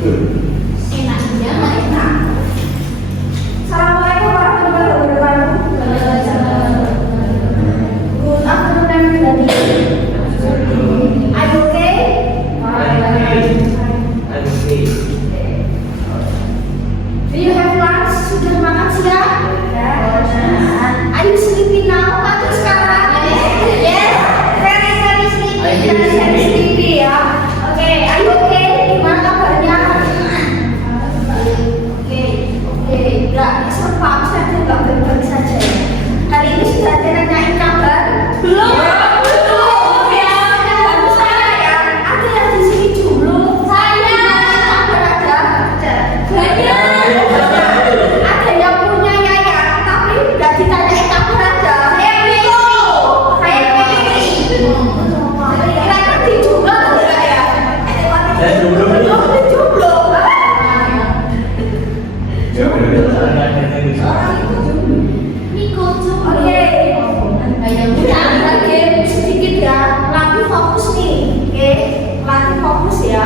Enaknya nggak enak. Assalamualaikum warahmatullahi wabarakatuh. Good afternoon everybody. Are you okay? Do you have lunch? Sudah makan siang? Are you sleepy now? Ngantuk sekarang? Yes. Very sleepy. Very sleepy ya. Oke, are you okay? Gimana kabarnya? Oke. Enggak serba saja, enggak baik-baik saja ya. Hari ini sudah ada nanyain kabar? Belum. Belum ya. Baru saya ya. Ada yang di sini dulu. Saya. Kabar ada. Banyak. Ada yang punya yayan, tapi nggak ditanyain kabar aja. Saya bingung. Kira-kira dijual enggak ya? Saya jomblo. Dijual. Oke. Lagi sedikit ya, lagi fokus nih. Oke, lagi fokus ya.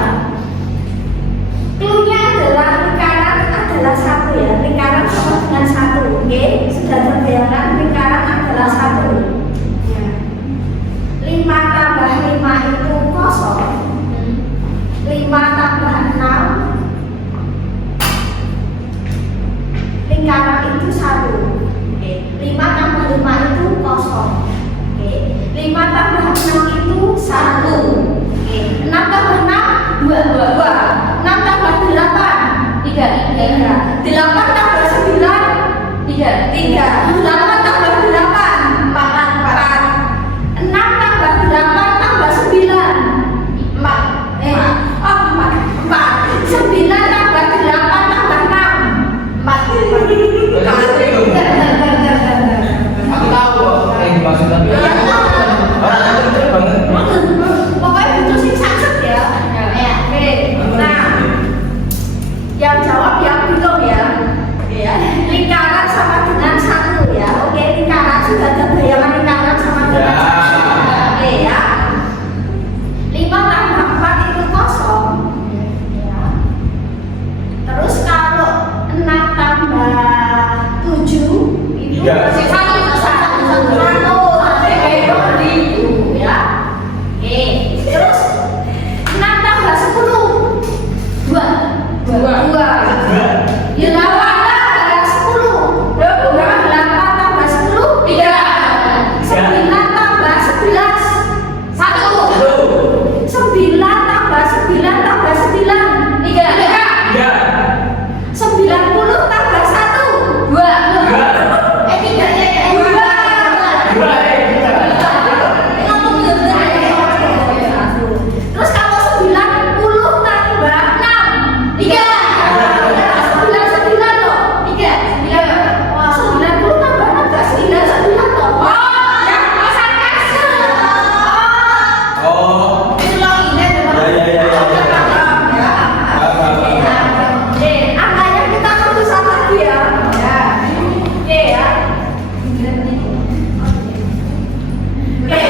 Clue-nya adalah lingkaran adalah satu ya. Lingkaran sama dengan satu. Oke, sudah terbayangkan lingkaran adalah satu. 5 tambah 5 itu kosong. 5 tambah 6 lingkaran itu satu. Oke. 5 tambah 5 itu kosong. Oke. 5 tambah 6 itu 1. Oke. 6 tambah 6 2. 6 tambah 8 3. 8 tambah 9 3. 8 tambah 8 4. 6 tambah 8 tambah 9 4. 9 tambah 8 tambah 6 4. Aku tahu kok yang dimaksud tapi orang itu betul banget. Pokoknya butuh sing sakit ya. Oke. Nah, yang jawab yang belum ya. Lingkaran sama dengan satu ya. Oke, lingkaran sudah ada bayangan lingkaran sama dengan satu. Oke ya. 5 tambah 4 itu kosong. Terus kalau 6 tambah 7 itu Tiga. masih satu itu satu ya. Oke. Terus 6 tambah 10 2. Ya 8 tambah 10 8 tambah 10 3. 9 tambah 11 1. 9 tambah 9 tambah 9 3. 90 tambah 1 2. 2. Terus kalau 90 tambah 6 3. 99 loh 3. 90 tambah 6 gak 99 loh. Yang sarkasme. Oh, Itu loginnya ya. angkanya kita kerusak lagi ya. Oke ya. Oke.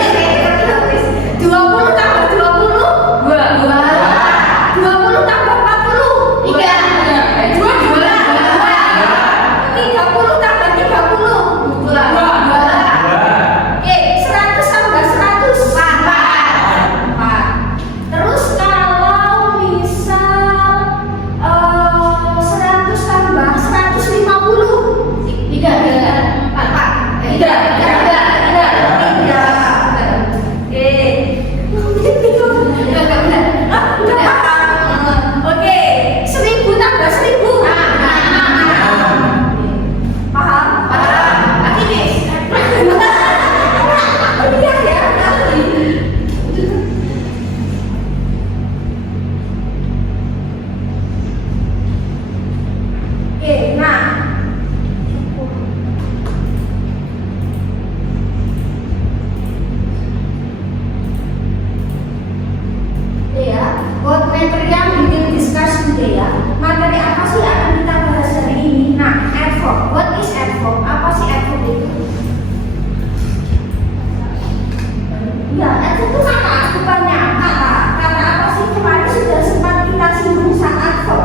20 tambah 20 2. 20 tambah 40 3. 30 tambah 30 2. Oke, 100 tambah 100 4. Terus kalau misal 100 tambah 150 Oke, 1000 tambah 1000 paham? Ini iya ya. Oke, nah ya, buat materi yang discuss juga ya. Materi apa sih yang akan kita bahas hari ini? Nah, adverb. What is adverb? Apa sih adverb itu? Ya, adverb itu kata, bukannya kata. Kata apa sih kemarin sudah sempat kita singgung saat adverb.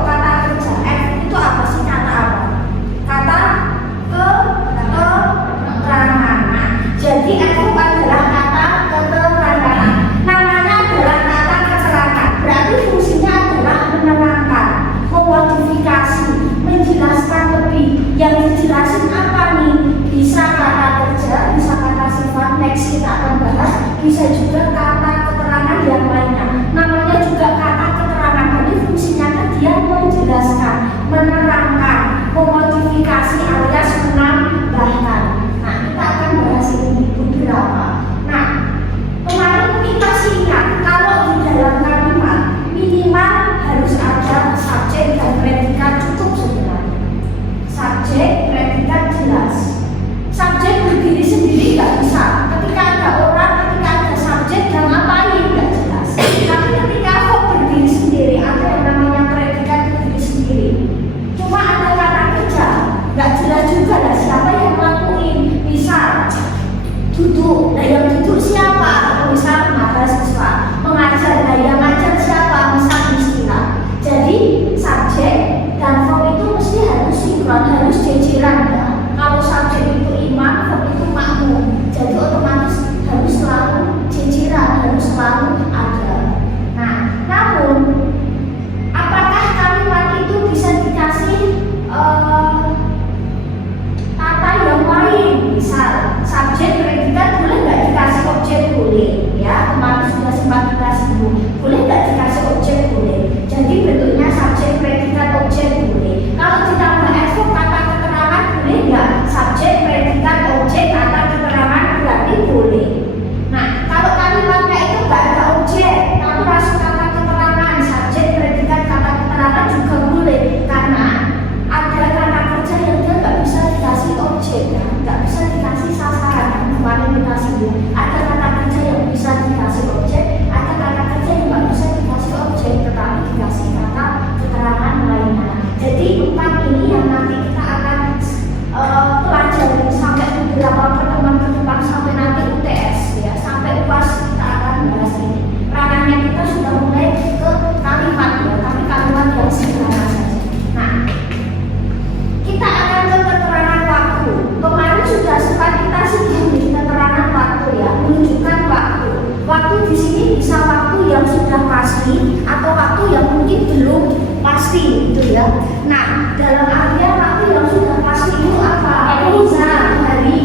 belum pasti gitu ya. Nah, dalam artian waktu yang sudah pasti itu apa? Misal hari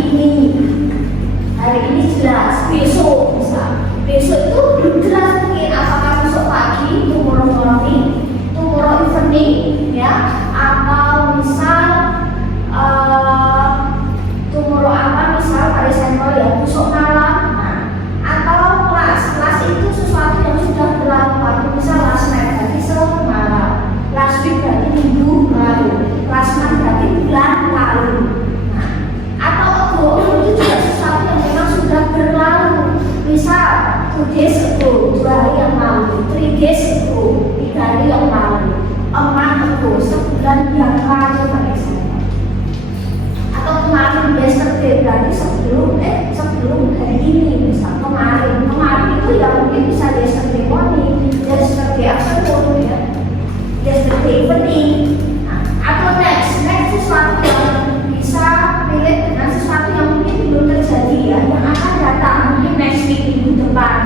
ini jelas, besok besok itu belum jelas mungkin apakah besok pagi, tomorrow morning, tomorrow evening ya, atau misal tomorrow apa, misal pada sampel ya besok malam. Nah, atau kelas itu sesuatu yang sudah berlalu waktu, misal last night berarti semalam, last week berarti minggu lalu, last month berarti bulan lalu. Nah, atau ago itu juga sesuatu yang memang sudah berlalu, misal 2 days ago, 2 hari yang lalu, 3 days ago, 3 hari yang lalu, a month ago, sebulan yang lalu pada sampel. Atau kemarin, yesterday berarti sebelum hari ini, misal kemarin itu ya mungkin bisa yesterday morning, yesterday afternoon ya, yesterday evening. Nah, atau next sesuatu yang bisa relate dengan sesuatu yang mungkin belum terjadi ya, yang akan datang mungkin next week, minggu depan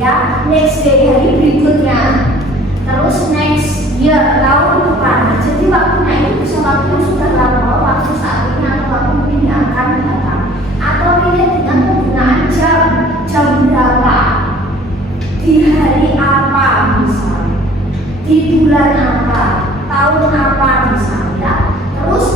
ya, next day, hari berikutnya, terus next year, tahun depan. Jadi waktunya itu bisa waktu yang sudah lama, waktu saat ini, atau waktu mungkin yang akan datang. Atau relate dengan penggunaan jam berapa, di hari apa misal, di bulan apa, tahun apa misalnya. Terus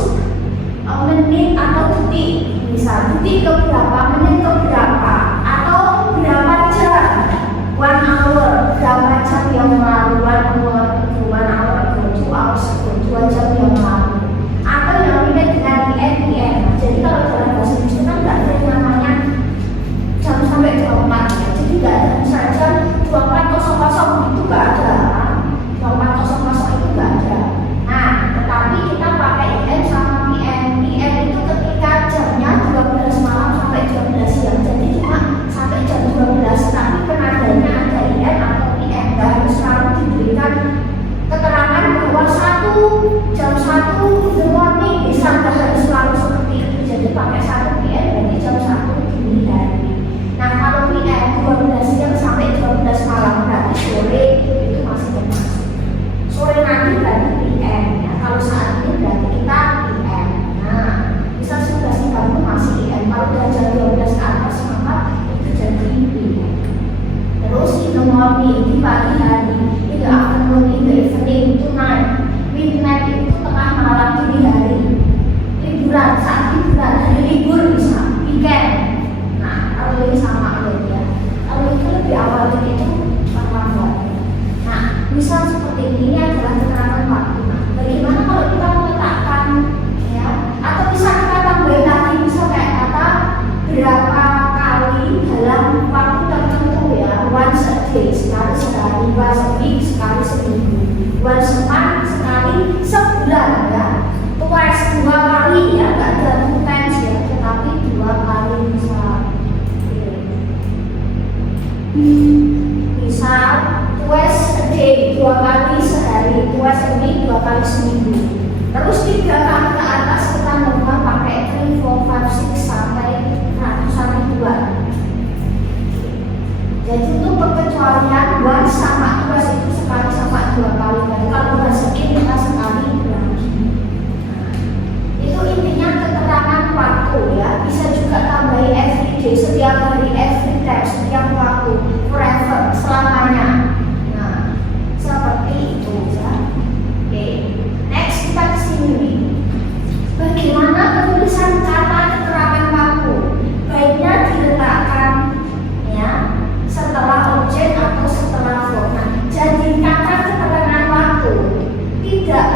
menit atau detik, misal detik ke berapa, menit ke berapa, atau berapa jam, 1 hour, berapa jam yang lalu, 1 hour ago, 1 hour ago, 2 hours ago, 2 jam yang lalu. Atau yang relate dengan PM. Jadi kalau dalam bahasa Indonesia kan nggak ada yang namanya jam sampai 24 ya. Jadi nggak ada misalnya 24.00 itu nggak ada, 24.00 itu nggak ada. Nah, tetapi kita pakai AM sama PM. PM itu ketika jamnya 12 malam sampai 12 siang. Jadi cuma sampai jam 12, tapi penadanya ada AM atau PM. Nggak harus selalu diberikan keterangan bahwa jam 1 in the morning, bisa nggak harus selalu seperti itu. Jadi pakai 1 PM berarti jam 1 dini hari. Nah, kalau PM 12 siang sampai 12 malam berarti sore, itu masih termasuk. Sore nanti berarti PM ya. Kalau saat ini berarti kita PM. Nah, bisa sudah sih kamu masih PM. Kalau udah jam 12 ke atas maka itu jadi PM. Terus in the morning, di pagi hari, in the afternoon, in the evening, itu night. Midnight itu tengah malam, dini hari. Liburan, saat liburan, hari libur bisa, weekend. Nah, kalau ini sama ya. Kalau itu lebih awal dari itu lambat. Nah, misal seperti ini adalah keterangan waktu. Nah, bagaimana kalau kita meletakkan ya, atau bisa kita tambahin lagi, bisa kayak kata berapa kali dalam waktu tertentu ya, once a day, sekali sehari, once a week, sekali seminggu, once a month, sekali sebulan ya, twice, 2 kali ya, nggak ada 2 times ya, tetapi 2 kali misal twice a day, 2 kali sehari, twice a week, 2 kali seminggu. Terus 3 kali ke atas kita nambah pakai 3, 4, 5, 6 sampai ratusan ribuan. Jadi untuk pengecualian once sama twice itu sekali sama 2 kali. Jadi kalau udah sekian kita sekali lagi. Itu intinya keterangan waktu ya. Bisa juga tambahin everyday, setiap hari, every time, setiap waktu, forever, selamanya. Nah, seperti itu ya. Oke, next kita kesini. Bagaimana penulisan kata keterangan waktu? Baiknya diletakkan ya setelah objek atau setelah verb. Nah, jadi kata keterangan waktu tidak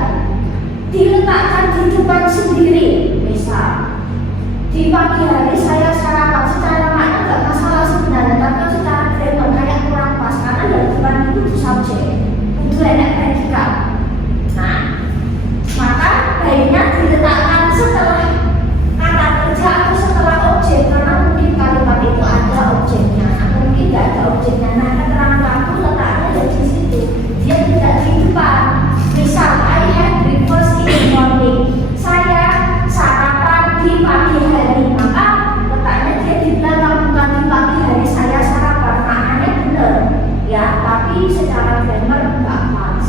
diletakkan di depan sendiri. Misal di pagi hari saya sarapan, secara makna nggak masalah sebenarnya, tapi secara grammar kayak kurang pas karena di depan itu subjek, itu enak predikat. Nah, maka baiknya diletakkan setelah kata kerja atau setelah objek, karena mungkin kalimat itu ada objeknya atau mungkin nggak ada objeknya. Nah, keterangan waktu letaknya ya di situ, dia tidak di depan. Misal I had breakfast in the morning, saya sarapan di pagi hari, maka letaknya dia di belakang, bukan di pagi hari saya sarapan. Maknanya benar ya, tapi secara grammar nggak pas.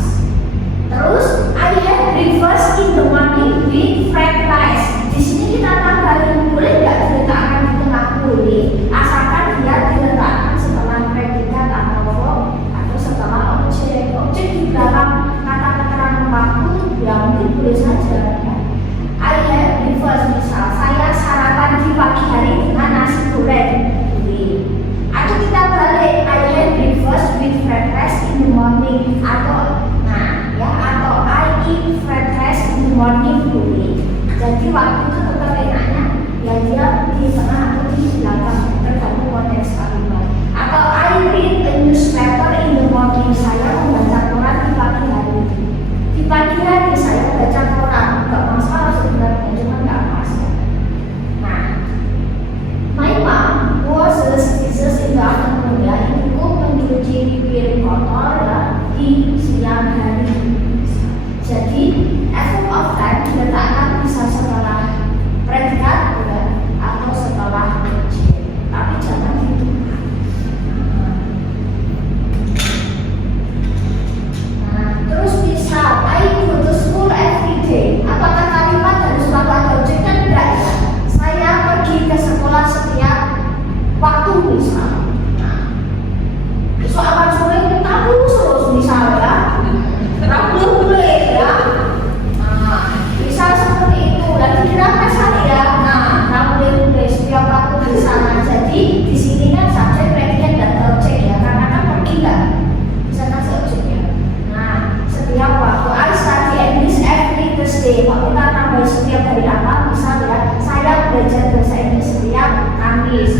Kalau kita tambah setiap hari apa? Misal ya, saya belajar bahasa Inggris setiap Kamis,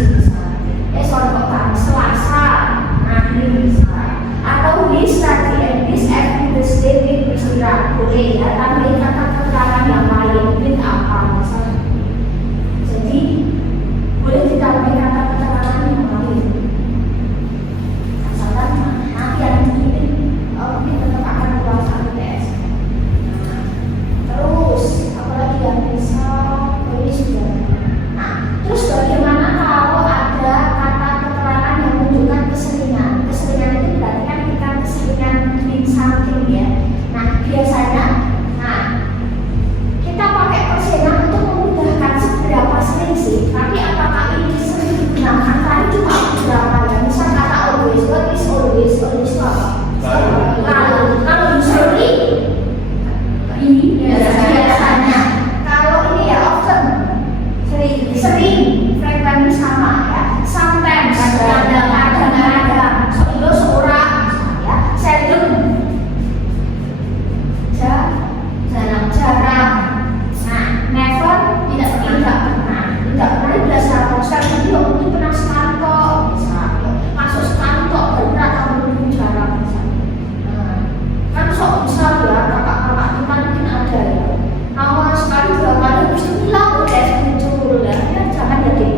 sorry kok Kamis, Selasa, nah ini bisa. Atau we study English every Thursday with Mr. boleh ya, tambahin kata keterangan yang lain, with apa misalnya. Jadi boleh ditambahin kata keterangan yang lain. Asalkan nanti yang mungkin tetap akan keluar satu tes. Terus apalagi yang bisa ini sudah. Nah, terus bagaimana kalau ada kata keterangan yang menunjukkan keseringan? Keseringan itu berarti kan kita keseringan doing something ya. Nah, biasanya, kita pakai persena untuk memudahkan seberapa sering sih. Tapi apakah ini sering digunakan? Tadi cuma beberapa ya. Misal kata always, what is always? Always itu apa? Kalau usually ini biasanya. Kalau ini ya often, sering, frekuensi sama ya. Sometimes, kadang-kadang, seorang ya, seldom, jarang. Nah, never, tidak pernah biasa. Sekarang ini mungkin pernah sekali kok, bisa masuk sekali kok, berat atau belum jarang misalnya. Kan sok bisa ya, kakak-kakak kita mungkin ada ya. Nama sekali dua kali bismillah udah muncul ya, jangan jadi.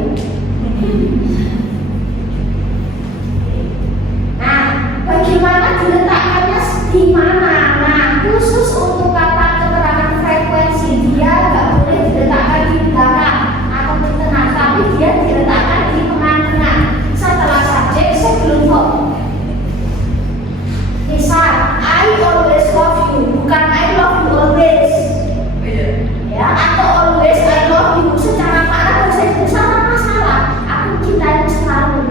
Nah, bagaimana diletakkannya di mana? Nah, khusus untuk kata keterangan frekuensi dia nggak boleh diletakkan di belakang atau di tengah, tapi dia diletakkan di tengah-tengah setelah subjek sebelum verb. Misal, I always love you, bukan I love you always. Ya, atau always I love you. Secara makna bahasa Indonesia tak masalah. Aku cintaimu selalu,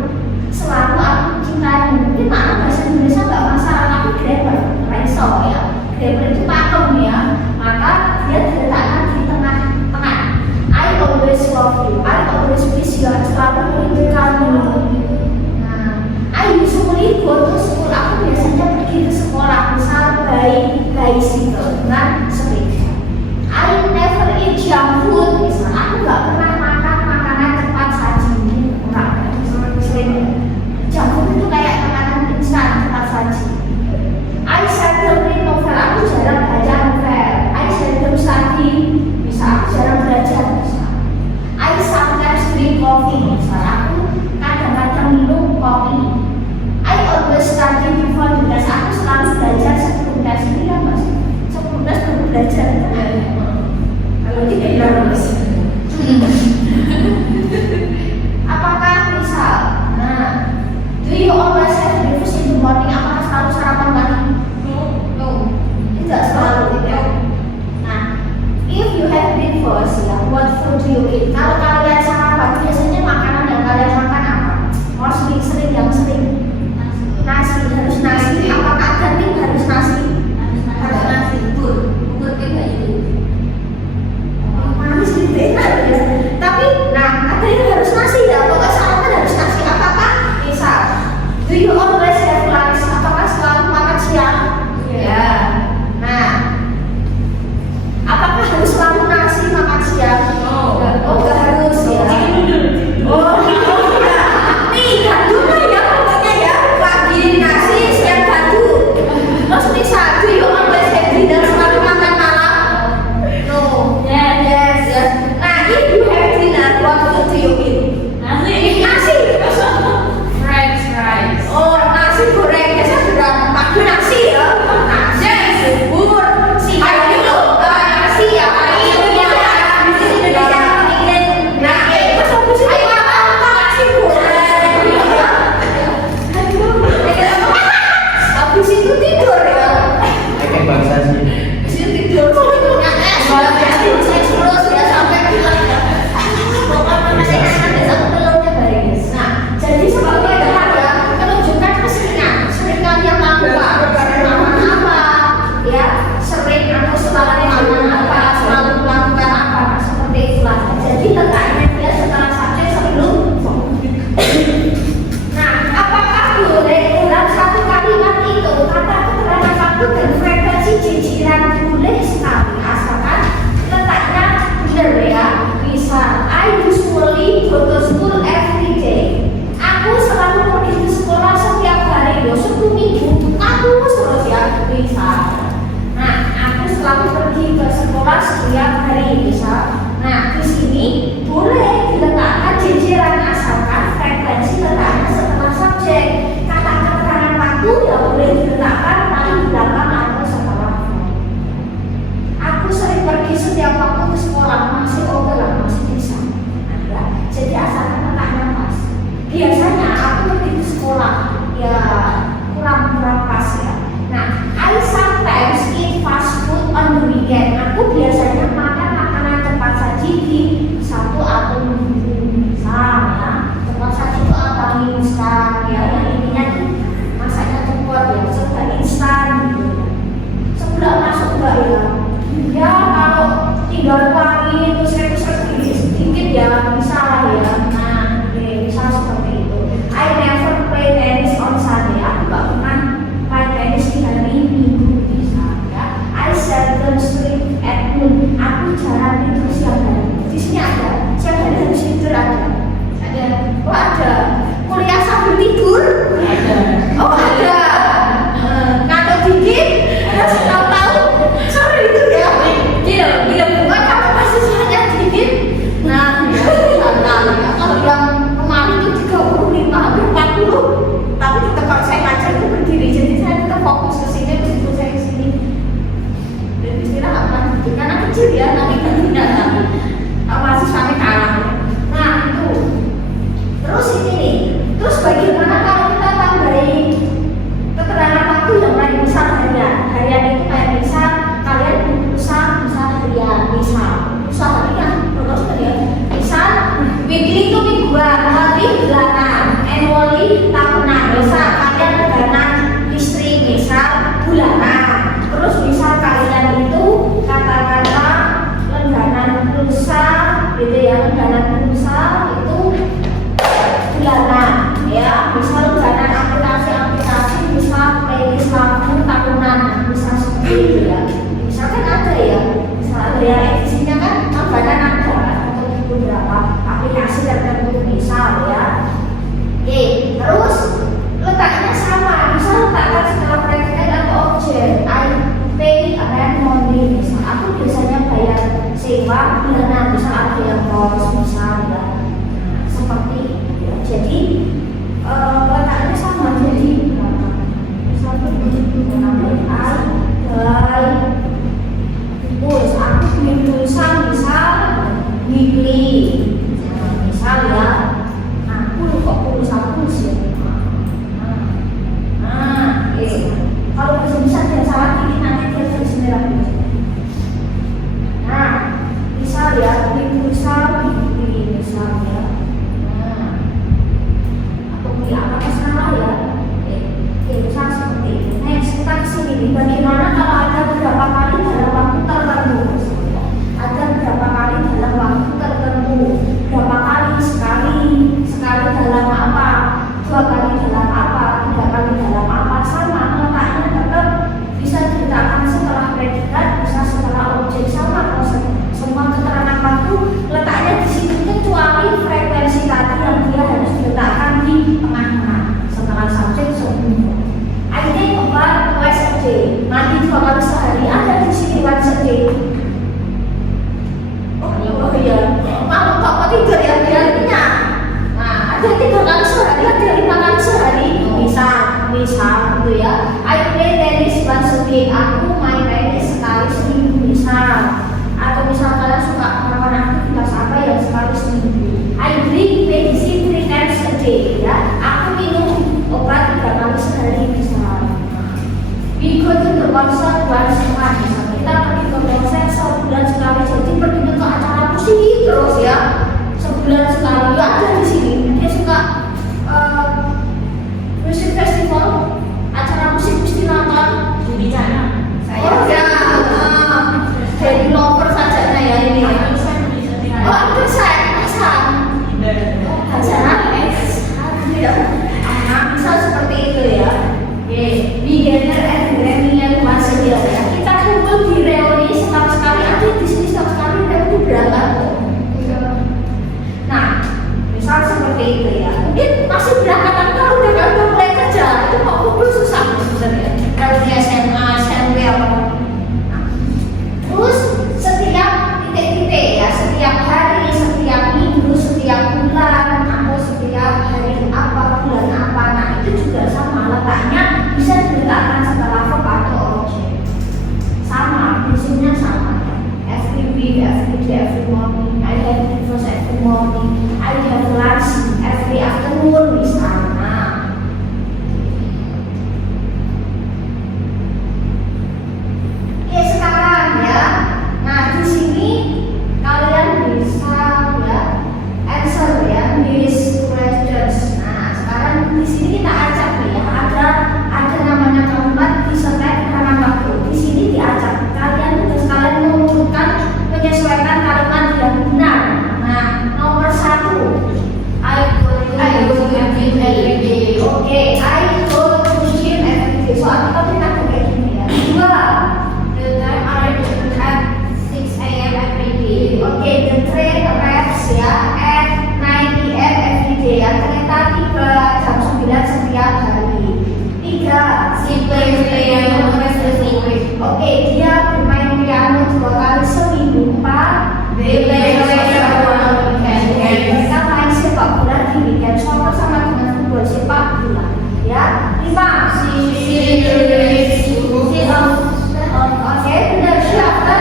selalu aku cintaimu. Mungkin makna bahasa Indonesia nggak masalah, tapi grammar, reso ya. Grammar itu pakem ya. Maka dia diletakkan di tengah-tengah. I always love you. I always wish you. Selalu merindukanmu. Nah, I usually go to school. Aku biasanya pergi ke sekolah. Misal bicycle dengan sepeda. I never eat junk food. Misal aku nggak pernah makan makanan cepat saji. Sering junk food itu kayak makanan instan cepat saji. I seldom read novel. Aku jarang baca novel. I seldom study. Misal aku jarang belajar. Misal I sometimes drink coffee. Misal aku kadang-kadang minum kopi. I always study before the test. Aku selalu belajar sebelum tes. Ini kan mas 10 ya. Ya kalau tinggal kurangi terus sedikit ya bisa lah ya. Nah, bisa seperti itu. I never play tennis on Sunday. Aku gak pernah main tenis di hari Minggu bisa ya. I seldom sleep at noon. Aku jarang tidur siang hari. Di sini ada siang hari harus tidur ada. Oh ada. Kuliah sambil tidur? Ada. Oh ada. Ngantuk dikit? Terus tahu-tahu sore itu ya. Gila bukan kamu mahasiswanya dikit. Nah, kalau yang kemarin itu 35 hampir 40. Tapi tetap kalau saya ngajar itu berdiri, jadi saya tetap fokus ke sini meskipun saya ke sini. Dan istirahat kan, karena kecil ya, nanti tidak mahasiswanya kalah. Nah itu. Terus ini nih, terus bagaimana kalau kita tambahin keterangan waktu yang lain, misal harian itu kayak misal kalian pulsa harian, misal harian, terus ya, misal weekly itu mingguan, monthly bulanan, annually tahunan, misal kalian dana listrik, misal bulanan, terus misal kalian itu katakanlah langganan pulsa, gitu ya, langganan pulsa itu bulanan ya, misal bulanan aplikasi misal playlist lagu tahunan, misal seperti itu ya. Misalkan ada ya, misal ya edisinya kan bulanan ada untuk beberapa aplikasi tertentu misal ya. Oke, terus letaknya sama, misal letakkan skala predicate atau objek. I pay rent monthly, misal aku biasanya bayar sewa bulanan, misal ada yang kos misal ya. Seperti itu ya. Jadi letaknya sama, jadi misalnya terus aku punya pulsa misal weekly, misal ya, aku kok pulsa ya. Kalau bisa jangan salah ini nanti dia tulis merah. Nah, misal ya beli pulsa weekly misal ya. Apa salah ya? Misal seperti itu. Next kita kesini. Bagaimana kalau ada beberapa kali dalam waktu tertentu? Ada beberapa kali dalam waktu tertentu. Berapa kali? Sekali dalam apa? 2 kali dalam apa? 3 kali dalam apa? Sama letaknya tetap bisa diletakkan setelah predikat, bisa setelah objek sama. Semua keterangan waktu letaknya di sini kecuali frekuensi tadi yang dia harus diletakkan di tengah-tengah setelah subjek sebelumnya. I think about twice a day. Nanti 2 kali sehari ada di sini once a day. Oh iya, mau kok tidur ya biarnya. Nah ada 3 kali sehari, ada 5 kali sehari. Misal gitu ya. I play tennis once a day. Aku main tenis sekali seminggu misal. Atau misal kalian suka melakukan aktivitas apa yang sekali seminggu. I drink medicine 3 times a day ya. Aku minum obat 3 kali sehari misal. We go to the concert once a month misal. Kita pergi ke konser sebulan sekali. Jadi pergi ke acara musik terus ya. Sebulan sekali ya ada di sini. Dia suka musik festival, acara musik mesti nonton. Di sana. Oh ya. Jadi lover saja ya ini. Oh itu saya pesan. Nah, misal seperti itu ya. Beginner and intermediate once a year ya. Kita kumpul di reuni sekali-sekali. Ada di sini sekali-sekali reuni berangkat. Nah, misal seperti itu ya. Mungkin masih berangkat tapi kalau udah mulai kerja itu kok kumpul susah sebenarnya. Reuni SMA, SMP apa. Terus setiap titik-titik ya, setiap hari, setiap minggu, setiap bulan, atau setiap hari apa, bulan apa, nah itu juga sama letaknya bisa diletakkan setelah verb atau objek. Sama, prinsipnya sama ya. Every week, every day, every morning, I have breakfast every morning, I have lunch every afternoon misalnya. Oke sekarang ya. Nah di sini kalian bisa ya answer ya these questions. Nah sekarang di sini kita acak ya. Ada namanya kalimat disertai keterangan waktu. Di sini diacak. Kalian Mereka main sepak bola di weekend, soccer sama dengan football sepak bola. Ya, 5. Oke, benar siapa?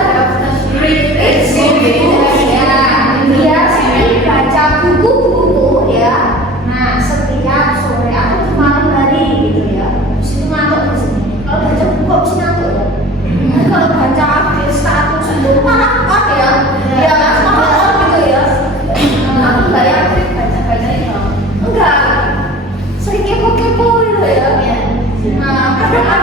Ya, dia sering baca buku-buku ya. Nah, setiap sore atau malam hari gitu ya. Situ ngantuk di sini. Kalau baca buku kok bisa ngantuk ya? Kalau baca update status itu malah ya. Ya, malah gitu ya. Aku nggak yakin baca-baca itu. Enggak. Sering kepo-kepo gitu ya. Nah, kadang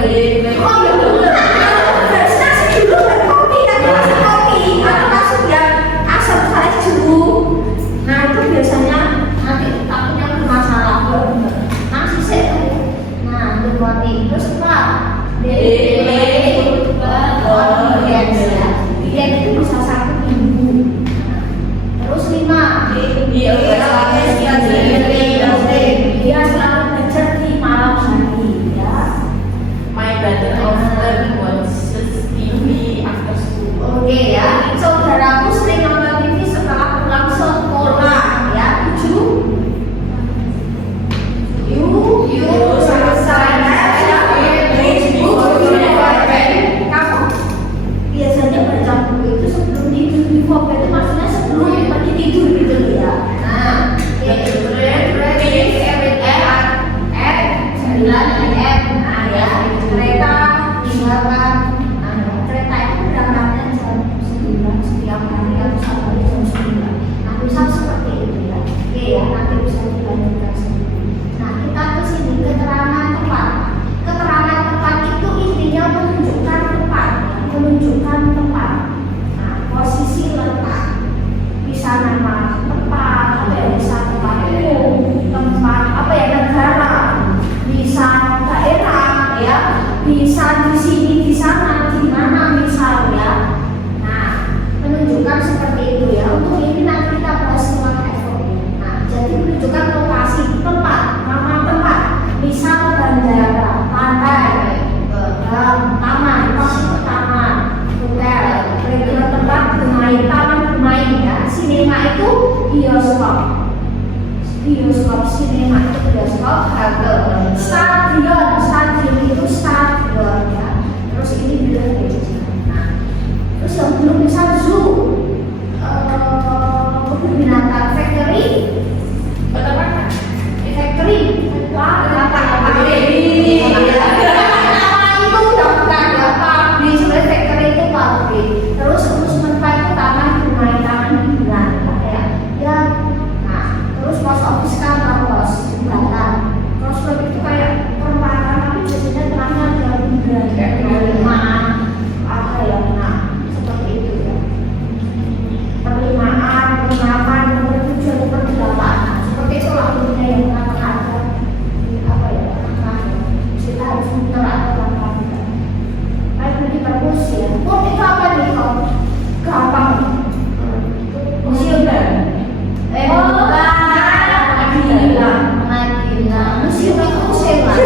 Oh iya bener. Harus nasi dulu baru kopi, nanti nasi kopi atau langsung ya asam saya jeruk. Nah itu biasanya nanti takutnya bermasalah. Nasi sih. Nah itu mati. Terus apa? Dia itu bisa 1 minggu. Terus 5. Dia selalu belajar di malam hari ya. My brother often watches TV after school. Oke ya, saudaraku sering nonton TV setelah pulang sekolah ya. 7. You selesai ya. Kamu biasanya baca buku itu sebelum tidur, before bed itu maksudnya sebelum pergi tidur gitu loh ya. Nah, nah ya, kereta tinggalkan. Nah, kereta itu berangkatnya jam 9 setiap hari atau sampai jam 9. Nah, misal seperti itu ya. Oke ya, nanti bisa dilanjutkan sendiri. Nah, kita ke sini keterangan tempat. Keterangan tempat itu intinya menunjukkan tempat, Nah, posisi letak. Bisa nama tempat, apa ya, bisa tempat umum, tempat apa ya, negara, bisa daerah ya, bisa di sini, di sana, di mana misal ya. Nah, menunjukkan seperti itu ya. Untuk ini nanti kita bahas tentang effort. Nah, jadi menunjukkan lokasi, tempat, nama tempat, misal bandara, pantai, taman, pasti ke taman, hotel, regular tempat bermain, taman bermain ya. Sinema itu bioskop, sinema itu bioskop, stadion itu stadion ya. Terus ini bilang gereja. Nah, terus yang belum bisa zoo, kebun binatang, factory, itu udah bukan ya, pabrik, sebenarnya factory itu pabrik. Terus park itu taman bermain, taman hiburan ya. Ya, nah, terus pos office kan pos jembatan. Crossroad itu kayak perempatan, tapi biasanya tengahnya ada hiburan, perlimaan, apa ya, nah, seperti itu ya. Perlimaan, penerapan, nomor 7 atau nomor 8. Nah, seperti itulah dunia yang pernah ada. Apa ya, kita harus muter atau apa. Baik, nanti bagus ya. Port itu apa nih kok? Gampang. Museum kan? Madinah. Museum itu museum lah.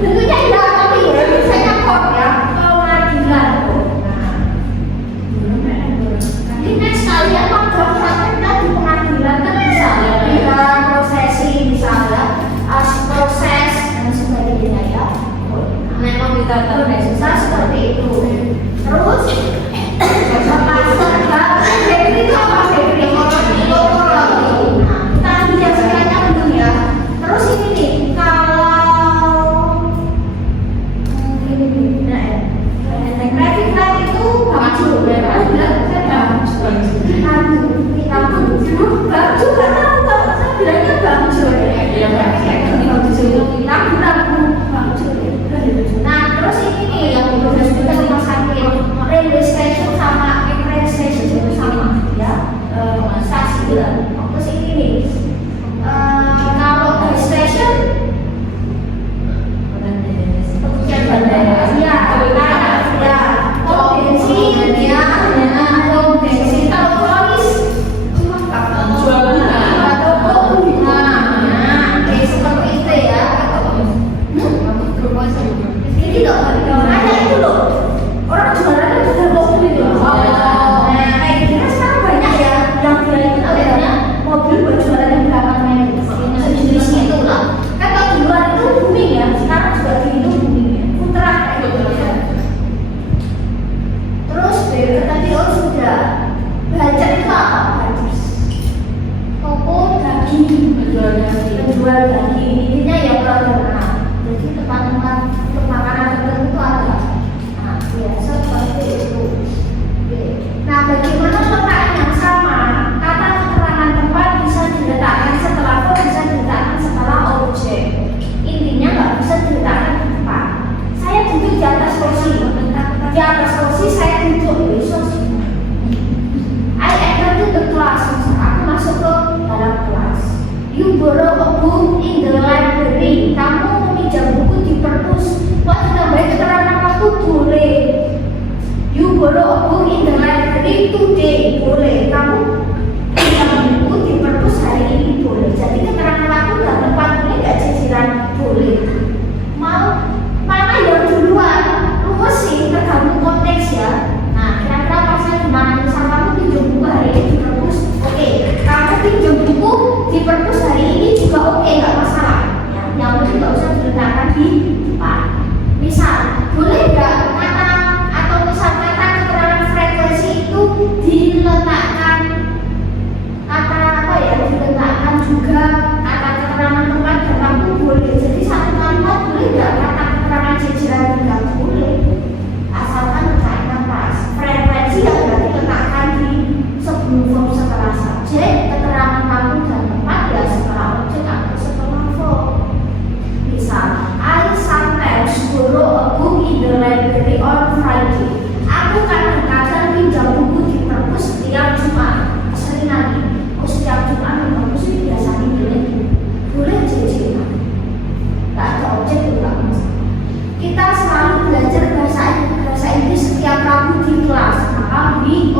Tentunya tidak, tapi ya biasanya port ya. Madinah. Nanti next kalian kalau prakteknya di pengadilan kan bisa ya, prosesi misalnya, proses dan sebagainya ya. Memang kita terbiasa seperti itu. Terus apa bakery itu apa bakery? Nah, kita biasanya dulu ya. Terus ini nih, kalau ini beda ya. Traffic light itu baju ya, baju karena saya bilangnya baju ya. Nah, terus ini nih yang dibahas juga rumah sakit, railway station sama train station itu sama ya, stasiun. Terus ini nih, kalau bus station, bandara, ya, ya, pom bensin, ya, pom bensin. Kalau polis, toko bunga, kayak seperti itu ya. Ini loh, ada itu loh. Orang jualan itu sudah mobil itu. Nah, kayak gini kan sekarang banyak ya yang jualan itu adanya mobil buat jualan yang belakangnya itu. Sejenis itu lah. Kan kalau di luar itu booming ya. Sekarang juga di itu booming ya. Putra kayak gitu ya. Terus tadi sudah belajar itu apa? Toko daging, penjual daging. Intinya ya pelajaran. Jadi tempat-tempat untuk makanan tertentu itu ada.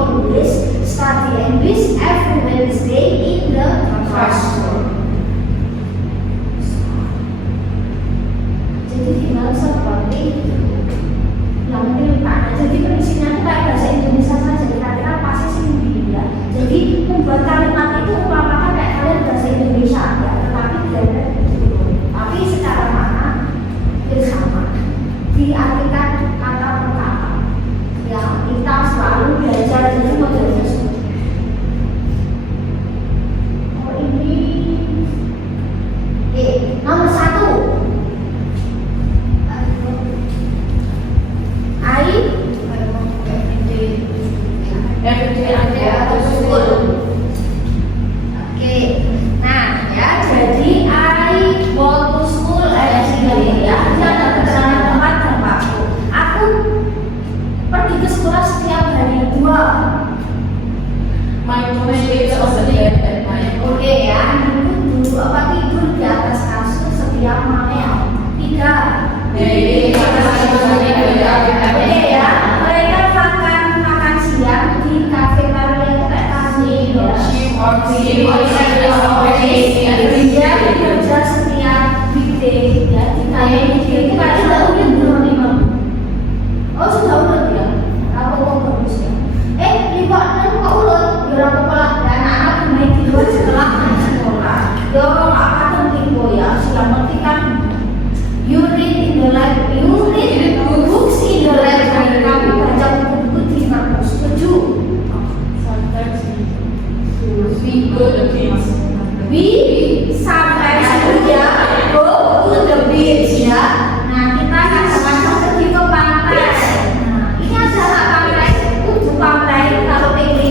English, study English every Wednesday in the classroom. Jadi tinggal seperti yang penting Pak. Jadi prinsipnya itu kayak bahasa Indonesia saja. Kira-kira pasti sih ya. Jadi membuat kalimat itu umpamakan kayak kalian bahasa Indonesia ya, tetapi tidak tapi secara makna itu sama. Diartikan kata per kata. Ya, kita selalu belajar jadi modelnya seperti itu. Oh ini, nomor 1. Every day I go to school. Oke, nah ya jadi I go to school every day ya. Ini ada keterangan tempat dan waktu. Aku pergi ke sekolah setiap hari 2. My mom is also there at night. Oke ya, ibuku dulu tidur di atas kasur setiap malam. 3. Jadi Oke ya, mereka makan siang di kafetaria kayak tadi ya. Dia bekerja setiap weekday ya. Di kayak weekday itu kan sudah udah belum nih. Oh sudah udah ya. Aku mau bagus ya. Lipat kok udah biar aku pelak dan anak main di luar setelah naik sekolah. Yo nggak penting kok ya. Yang penting kan you read in the library. You read books in the library. Kamu baca buku-buku di kampus. Setuju? sometimes we go to the beach. We sometimes ya go to the beach ya. Nah kita kadang-kadang pergi ke pantai. Nah ini adalah pantai, kudu pantai kalau pengen.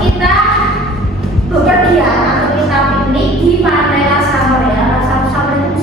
Kita bepergian atau kita piknik di pantai Lassamar ya. Lassamar itu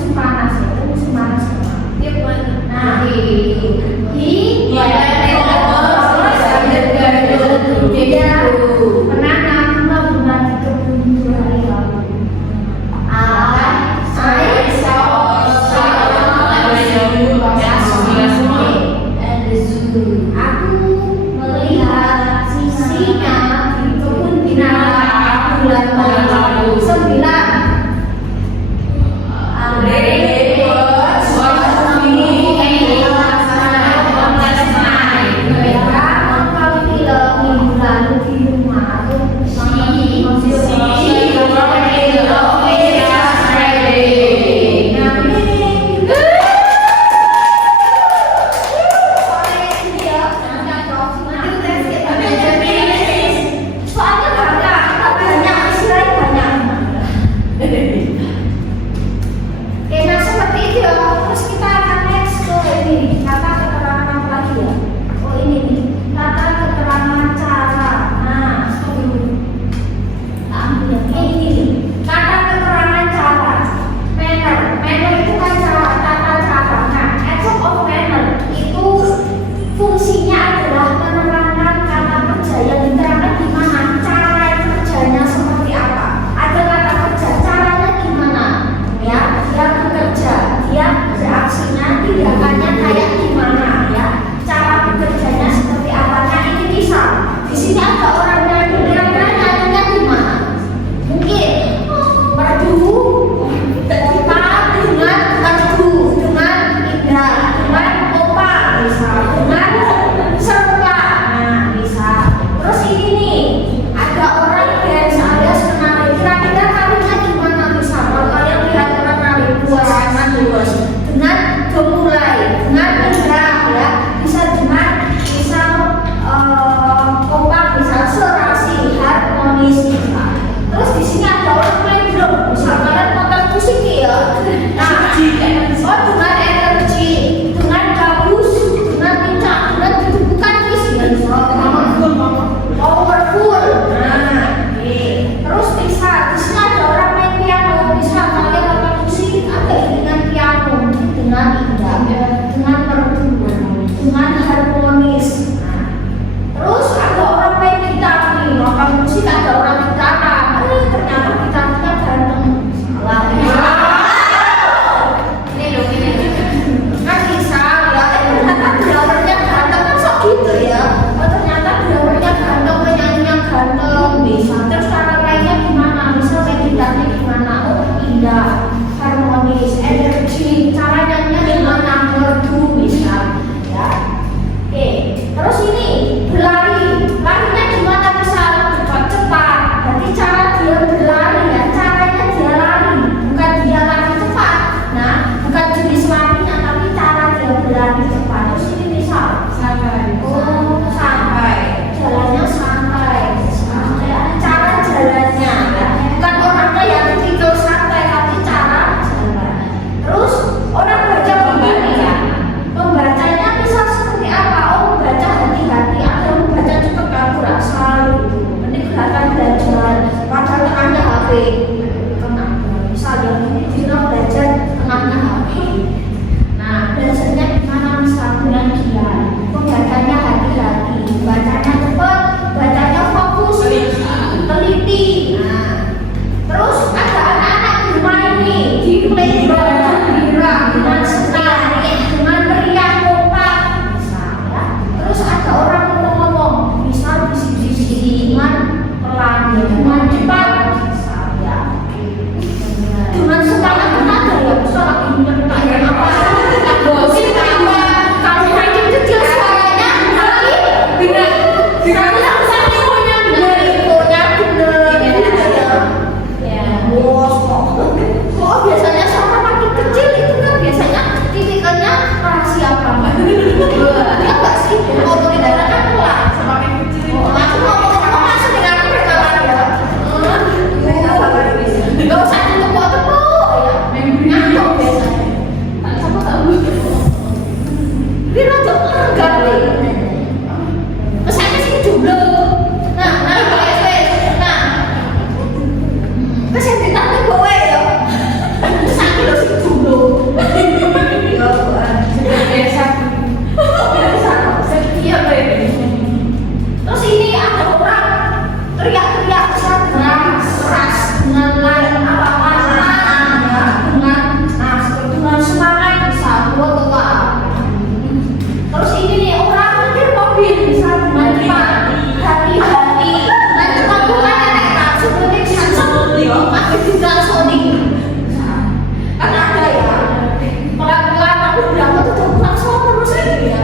Biro jok lenggar nih. Kesana sih jomblo. Nah, nah. Wes yang ditangkep kowe ya. Kesana lho sing jomblo. Ya, biasa. Biasa. Setia bae. terus ini ada orang teriak-teriak keras dengan lain dengan semangat bisa buat apa. Terus ini nih orang nyetir mobil bisa dengan hati-hati. Nanti kamu kan ada seperti Samsung, aku juga Sony. Kan ada ya. Pelan-pelan aku bilang aku tuh langsung terus ini ya.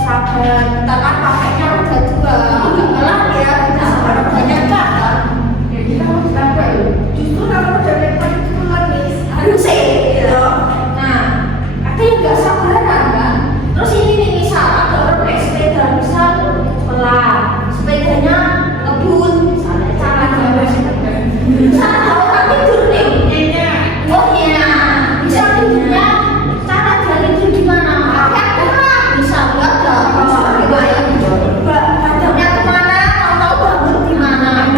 Sabar, kita kan pakainya udah tua, agak pelan ya, kita sabar banyak banget. Ya kita harus sampai loh. Justru kalau udah lepas itu manis, harus ya. Nah, ada yang nggak sabaran kan? Terus ini nih misal ada orang naik sepeda, misal pelan, sepedanya ngebut, misalnya caranya misal ada orang tidur nih, oh iya, misal tidurnya cara dia tidur gimana? Pakai apa? Misal ada badannya kemana? Atau bangun gimana?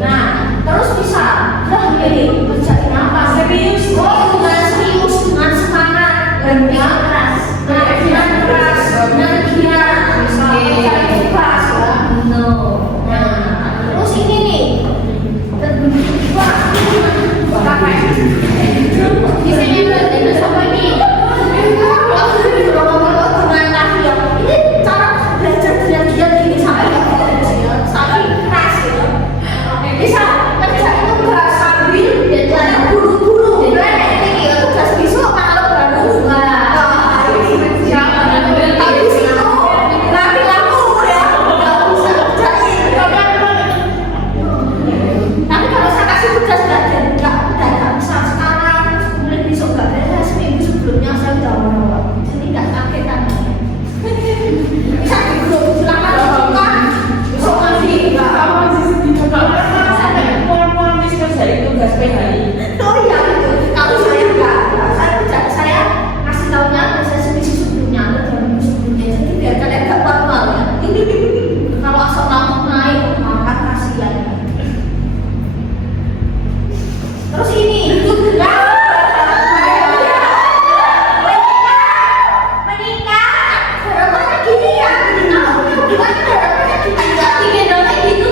Nah, terus bisa, lah ini kerjain apa? Serius? Oh, dengan serius, dengan semangat, dan keras, dengan keras, dengan giat, misalnya bebas ya. No. Nah, terus ini nih, wah, di sini berarti sama ini. Aku ngomong dengan kaki ya. Ini cara belajar giat-giat gini sampai saking keras ya. Bisa kerjain tugas sambil jalan buru-buru. Jadi ya tugas besok kalau baru habis itu lagi laku ya, nggak bisa kerjain. Tapi kalau saya kasih tugas nggak bisa sekarang, kemudian besok nggak beres, minggu sebelumnya saya udah mau, jadi nggak kaget kan? Bisa digunakan silakan besok lagi nggak. Kamu masih sedih kalau sampai pulang-pulang di kerjain tugas PHI. Oh iya itu. Kalau saya enggak, saya kasih tahunya saya seminggu sebelumnya atau 2 minggu sebelumnya. Jadi biar kalian enggak formal ya. Kalau asal langsung naik, makan kasihan. Terus ini menikah, harapannya gini ya. Gimana harapannya gini ya? Ingin dongeng gitu.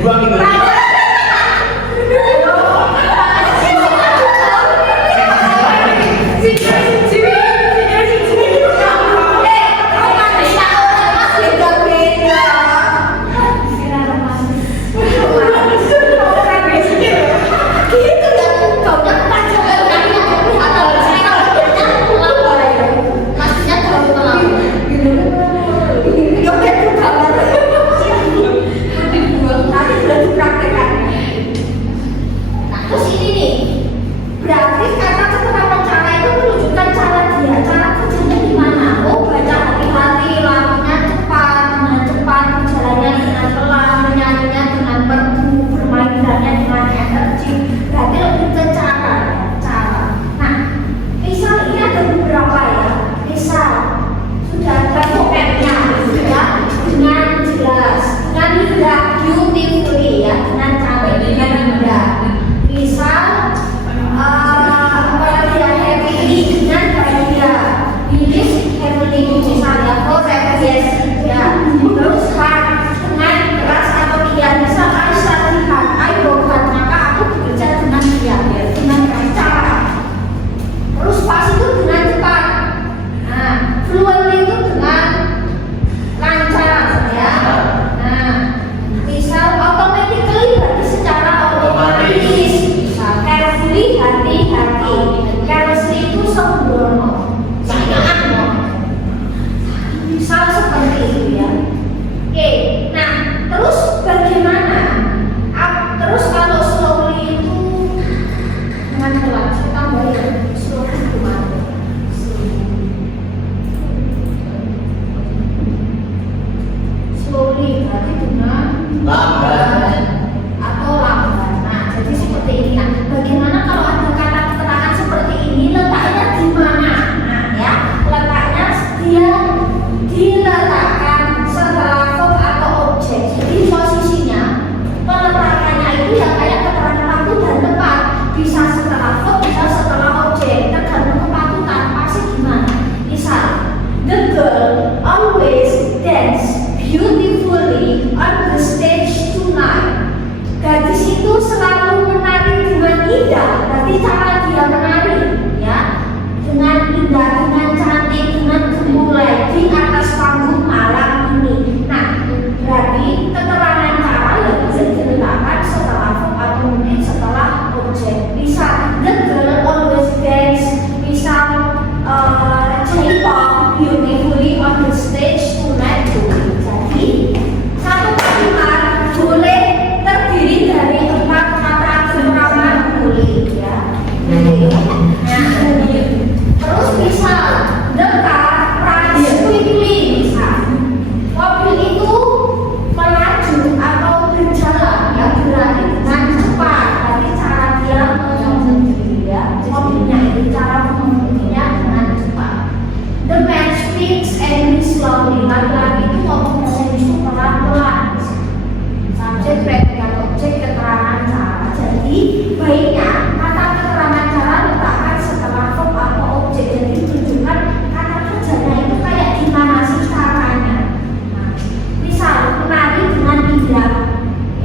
Buang itu. Nanti udah dipraktek girl always dance beautifully on the stage tonight. Gadis itu selalu menari dengan indah. Berarti cara dia menari, ya, dengan indah, dengan cantik, dengan gemulai di atas panggung malam ini. Nah, berarti keterangan cara yang bisa diletakkan setelah verb atau mungkin setelah objek. Misal, the girl always dance. Misal, J-pop beautifully on the stage tonight. Jadi, satu kalimat boleh terdiri dari 4 kata keterangan boleh, ya. Nah, terus misal, the car runs quickly. Misal, mobil itu melaju atau berjalan, ya, berlari dengan cepat. Berarti cara dia mengemudi, ya, mobilnya itu cara mengemudinya dengan cepat. The man speaks English slowly. Laki-laki itu ngomong bahasa Inggris itu pelan-pelan. Subjek, predikat, objek, keterangan cara. Jadi baiknya kata keterangan cara letakkan setelah verb atau objek. Jadi tunjukkan kata kerjanya itu kayak gimana sih caranya. Nah, misal menari dengan indah,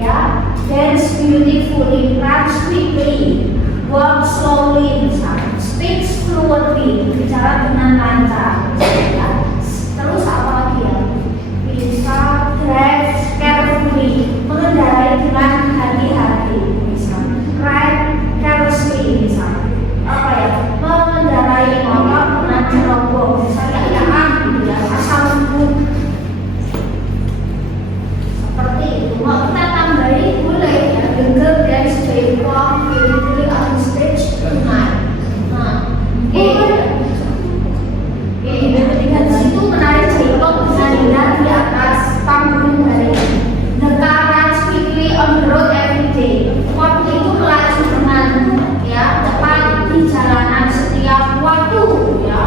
ya, dance beautifully, runs quickly, walk slowly, misal speaks fluently, bicara dengan lancar, ya. Terus apa lagi ya? Bisa drive carefully, mengendarai dengan hati-hati, misal ride carelessly, misal apa ya? Mengendarai motor dengan ceroboh, misalnya ya gitu ya, asal lembut. Seperti itu. Mau kita tambahin boleh ya. The girl dance J-pop beautifully on the stage tonight. Nah, di situ menari J-pop dengan indah di atas panggung hari ini. The car runs quickly on the road every day. Mobil itu melaju dengan, ya, cepat di jalanan setiap waktu, ya.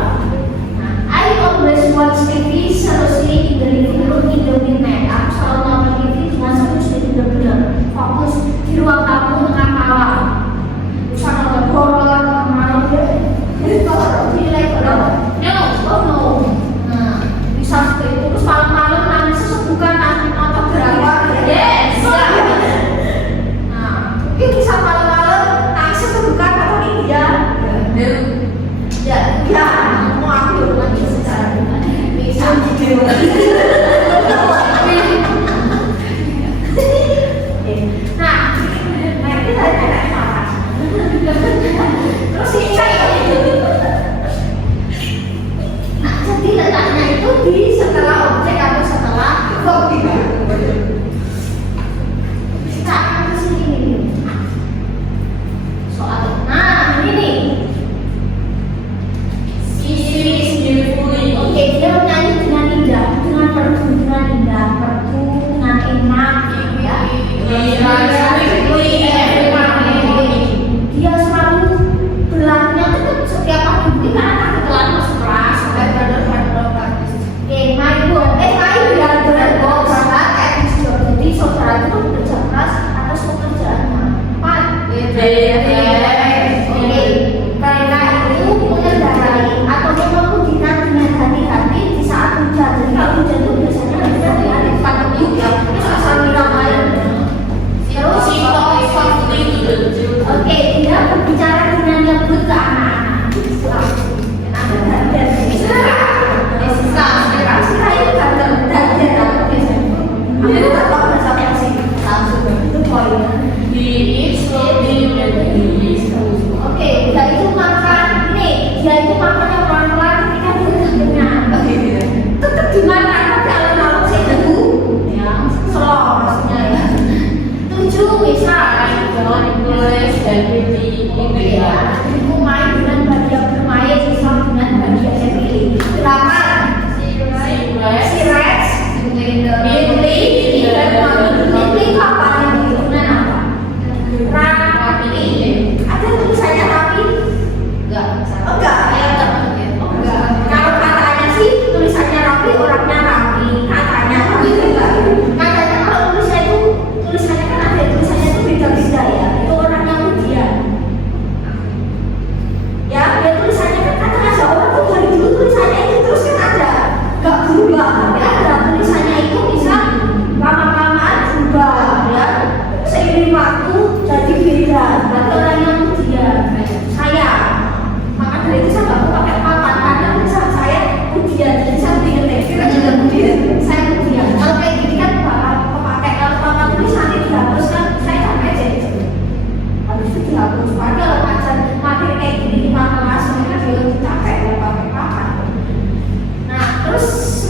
Nah, I always watch TV seriously in the living room in the midnight. Aku selalu nonton TV dengan serius dan benar-benar fokus di ruang tamu tengah malam. Bisa nonton horor malam ya. Horor, film, horor. No. Nah, bisa seperti itu. Terus malam-malam nangis sesebukan nonton drakor. Yes. Nah, mungkin bisa malam-malam nangis sesebukan atau iya. Ya, mau ambil lagi secara bisa. Nah, nanti saya tanya apa? Terus ini saya. Nah, jadi letaknya itu di setelah objek atau setelah verb. Kita akan ke sini nih. Soal, nah ini nih. Oke, dia menyanyi dengan indah, dengan merdu, dengan indah, merdu, dengan enak, ya. Dia selalu berlarinya itu setiap pagi mungkin karena takut telat masuk kelas sampai benar-benar. Oke, my brother,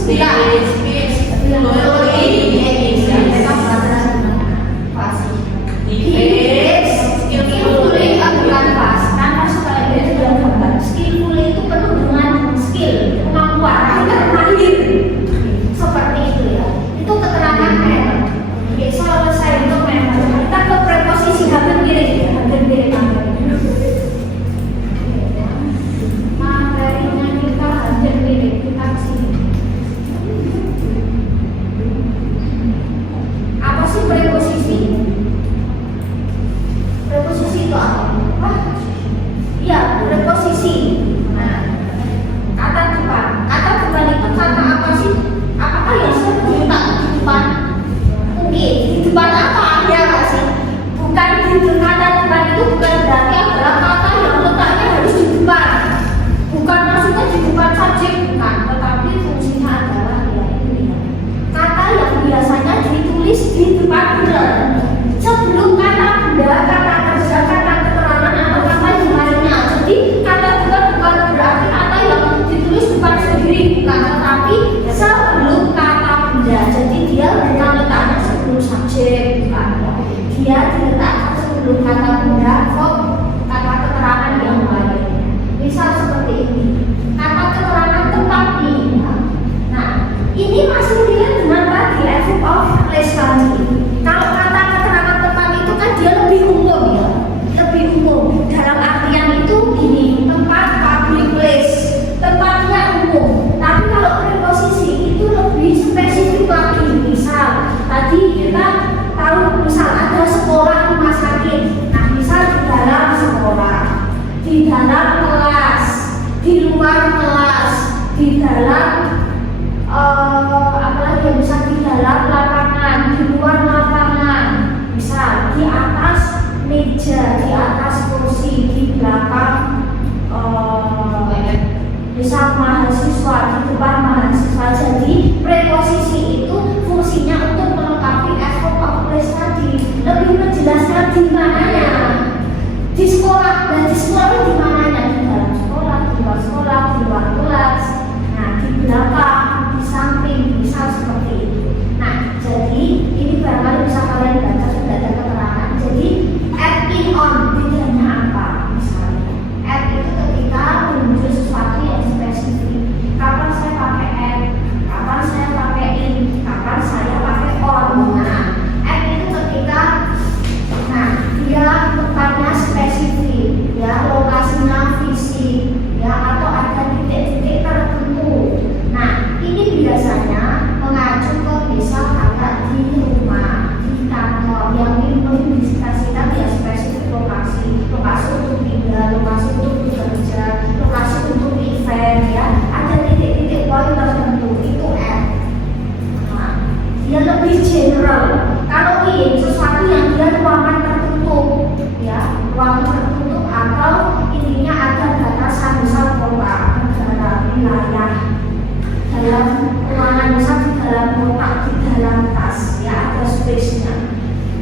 Space. Mereka belajar dengan fasih. Skillfully bukan pas. Karena supaya dia sudah gambar. Skillfully itu penuh dengan skill, kemampuan, mahir. Seperti itu ya. Itu keterangan manner. Oke, selesai untuk manner. Kita ke preposisi hampir mirip ya, hampir mirip. Materinya kita hampir mirip. Kita kesini. Apa sih preposisi? Preposisi itu apa? Iya, preposisi. Nah, kata depan. Kata depan itu kata apa sih? Apakah yang saya minta di depan? Mungkin di depan apa? Ya nggak sih? Bukan di depan. Kata depan itu bukan berarti adalah kata yang letaknya harus di depan. Bukan maksudnya di depan subjek, bukan. Tetapi fungsinya adalah ya ini ya. Kata yang biasanya ditulis di depan benar. Sebelum kata benda, kata kerja, kata keterangan atau kata yang lainnya. Jadi kata bukan berarti kata yang ditulis depan sendiri, bukan, tetapi sebelum kata benda. Jadi dia bukan letaknya sebelum subjek, bukan. Dia diletakkan sebelum kata benda, kata keterangan yang lain. Misal seperti ini, kata keterangan tempat nih. Nah, ini masih relate dengan tadi effect of place tadi. Kalau kata keterangan tempat itu kan dia lebih umum ya, lebih umum. Dalam artian itu ini tempat public place, tempatnya umum. Tapi kalau preposisi itu lebih spesifik lagi. Misal tadi kita tahu misal ada sekolah rumah sakit. Nah, misal di dalam sekolah, di dalam kelas, di luar kelas, di dalam apalagi yang bisa di dalam lapangan, di luar lapangan, misal di atas meja, di atas kursi, di belakang misal mahasiswa, di depan mahasiswa. Jadi preposisi itu fungsinya untuk melengkapi effect of place tadi, lebih menjelaskan di mananya, di sekolah. Dan di sekolah di mananya, di dalam sekolah, di luar sekolah, di luar kelas, nah di belakang, di samping, misal seperti itu. Nah, jadi ini barangkali bisa kalian baca sudah ada keterangan. Jadi add in on bedanya apa? Misalnya add itu ketika menuju sesuatu yang spesifik. Kapan saya pakai add? Kapan saya pakai in? Kapan saya pakai on? Nah, add itu ketika dia tempatnya spesifik, ya lokasinya fisik, ya atau ada titik-titik tertentu. Nah, ini biasanya mengacu ke misal ada di rumah, di kantor yang mengindikasikan ya spesifik lokasi, lokasi untuk tinggal, lokasi untuk bekerja, lokasi untuk event, ya ada titik-titik poin tertentu itu add. Nah, dia lebih general. Kalau ini sesuatu yang dia ruangan tertutup, ya ruangan tertutup atau intinya ada batasan misal kota, negara, wilayah, dalam ruangan misal di dalam kotak, di dalam tas, ya ada space-nya,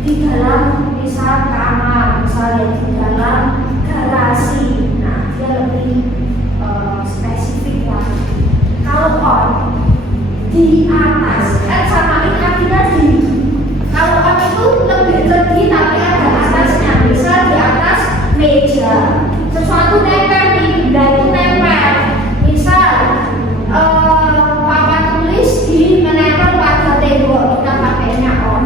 di dalam misal kamar, misalnya di dalam garasi. Nah, dia lebih spesifik lagi. Kalau on di atas, sama ini artinya di. Kalau on itu lebih tinggi tapi ada atasnya, misal di atas meja, sesuatu nempel di benda itu nempel. Misal papan tulis di menempel pada tembok, kita pakainya on.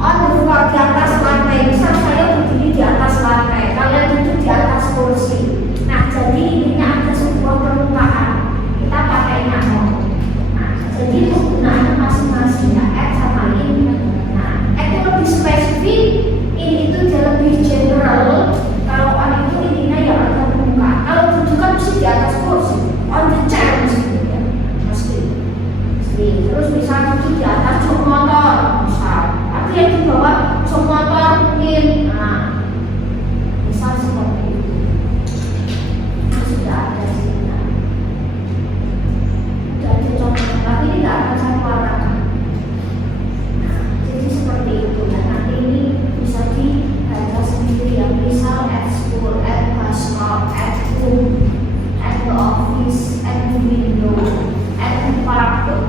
On berupa di atas lantai. Misal saya berdiri di atas lantai, kalian duduk di atas kursi. Nah, jadi intinya ada sebuah permukaan, kita pakainya on. Nah, jadi itu gunanya masing-masing ya, add sama in. Nah, add itu lebih spesifik, in itu dia lebih general. Kalau on itu intinya ya ada permukaan. Kalau duduk kan mesti di atas kursi, on the chair mesti ya, mesti. Terus misalnya duduk di atas jok motor, misal. Tapi yang di bawah jok motor mungkin, nah, misal seperti itu. Itu sudah ada sih. Jadi contohnya, tapi ini tidak akan saya keluarkan. Nah, jadi seperti itu ya. Nanti ini bisa dibaca sendiri ya. Misal at school, at bus stop, at home, at the office, at the window, at the park.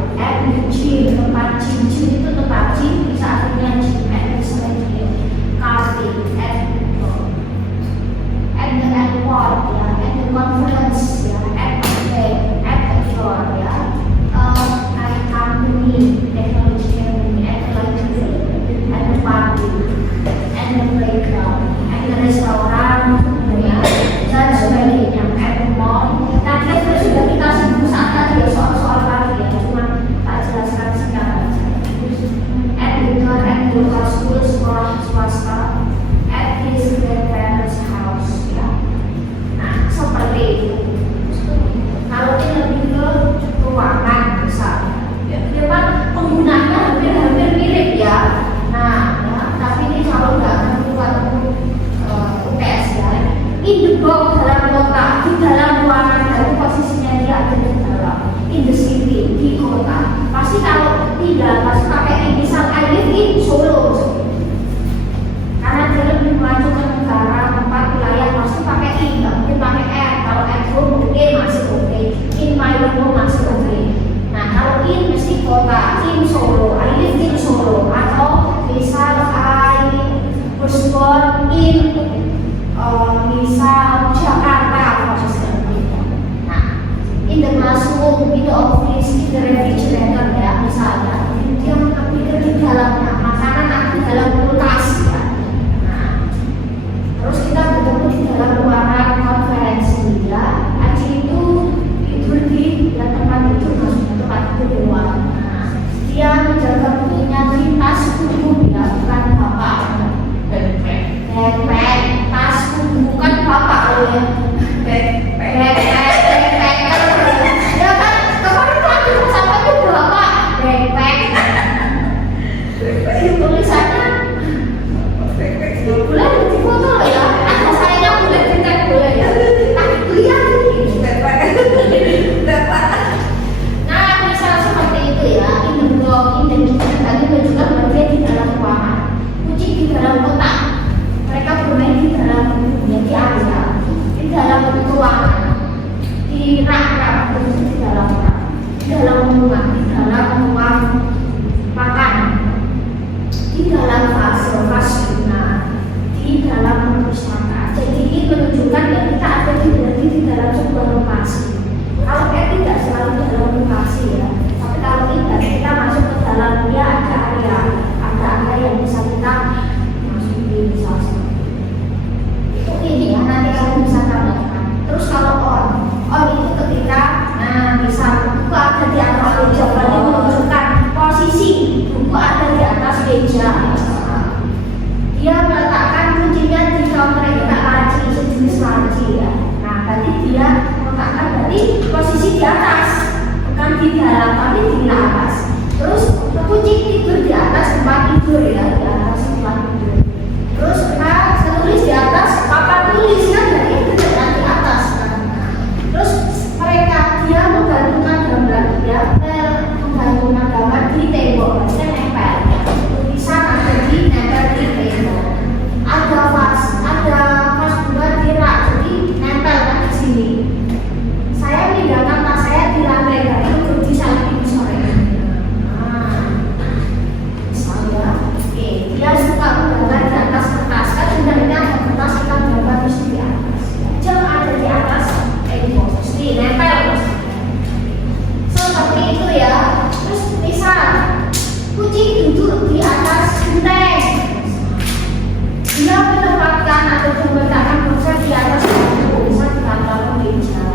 kondisi refrigerator ya, misalnya dia pikir di dalamnya makanan ada di dalam kulkas ya. Nah, terus kita bertemu di dalam ruangan konferensi ya. Aji itu tidur di tempat tidur, maksudnya tempat tidur di luar. Nah, dia menjaga punya di tas buku ya, bukan bapak. Backpack, tas buku bukan bapak loh ya. Backpack. Ya kan, kemarin tadi sama itu bapak. Backpack. Tulisannya boleh difoto loh ya. Ada saya boleh ditek boleh ya. Lihat ini. Nah, misal seperti itu ya. Ini tadi menunjukkan bahwa dia di dalam ruangan. Kucing di dalam kotak. Mereka bermain di dalam ya, di area, di dalam ruangan, di rak-rak, di dalam rak, di dalam ruang, di dalam ruang makan, di dalam fase di dalam perpustakaan. Jadi ini menunjukkan ya kita ada berarti di dalam sebuah lokasi. Kalau tidak selalu di dalam lokasi ya, tapi kalau tidak kita masuk ke dalam dia ada area yang bisa kita masuki misalnya. Itu ini ya nanti kamu bisa tambahkan. Terus kalau on itu ketika misal buku ada di atas meja, berarti menunjukkan posisi buku ada di atas meja. Dia meletakkan kuncinya di counter kita laci, sejenis laci ya. Nah, berarti dia meletakkan berarti posisi di atas, bukan di dalam tapi di atas. Terus kucing tidur di atas tempat tidur ya, di atas tempat tidur. Terus tulis di atas papan tulis kan dari itu di atas kan. Terus mereka dia menggantungkan gambar dia menggantungkan gambar di tembok, maksudnya nempel ya. Tulisan ada di nempel di tembok. Ada vas bunga di rak, jadi nempel kan di sini. Saya pindahkan tas saya di lantai kan itu bisa lebih sore. Misalnya, dia suka menggambar di atas kertas kan sebenarnya ada kertas kita gambar mesti di atas. Jam ada di atas tembok, mesti nempel. Seperti itu ya. Terus misal kucing duduk di atas genteng. Dia menempatkan atau meletakkan ponsel di atas batu, bisa di kantor meja.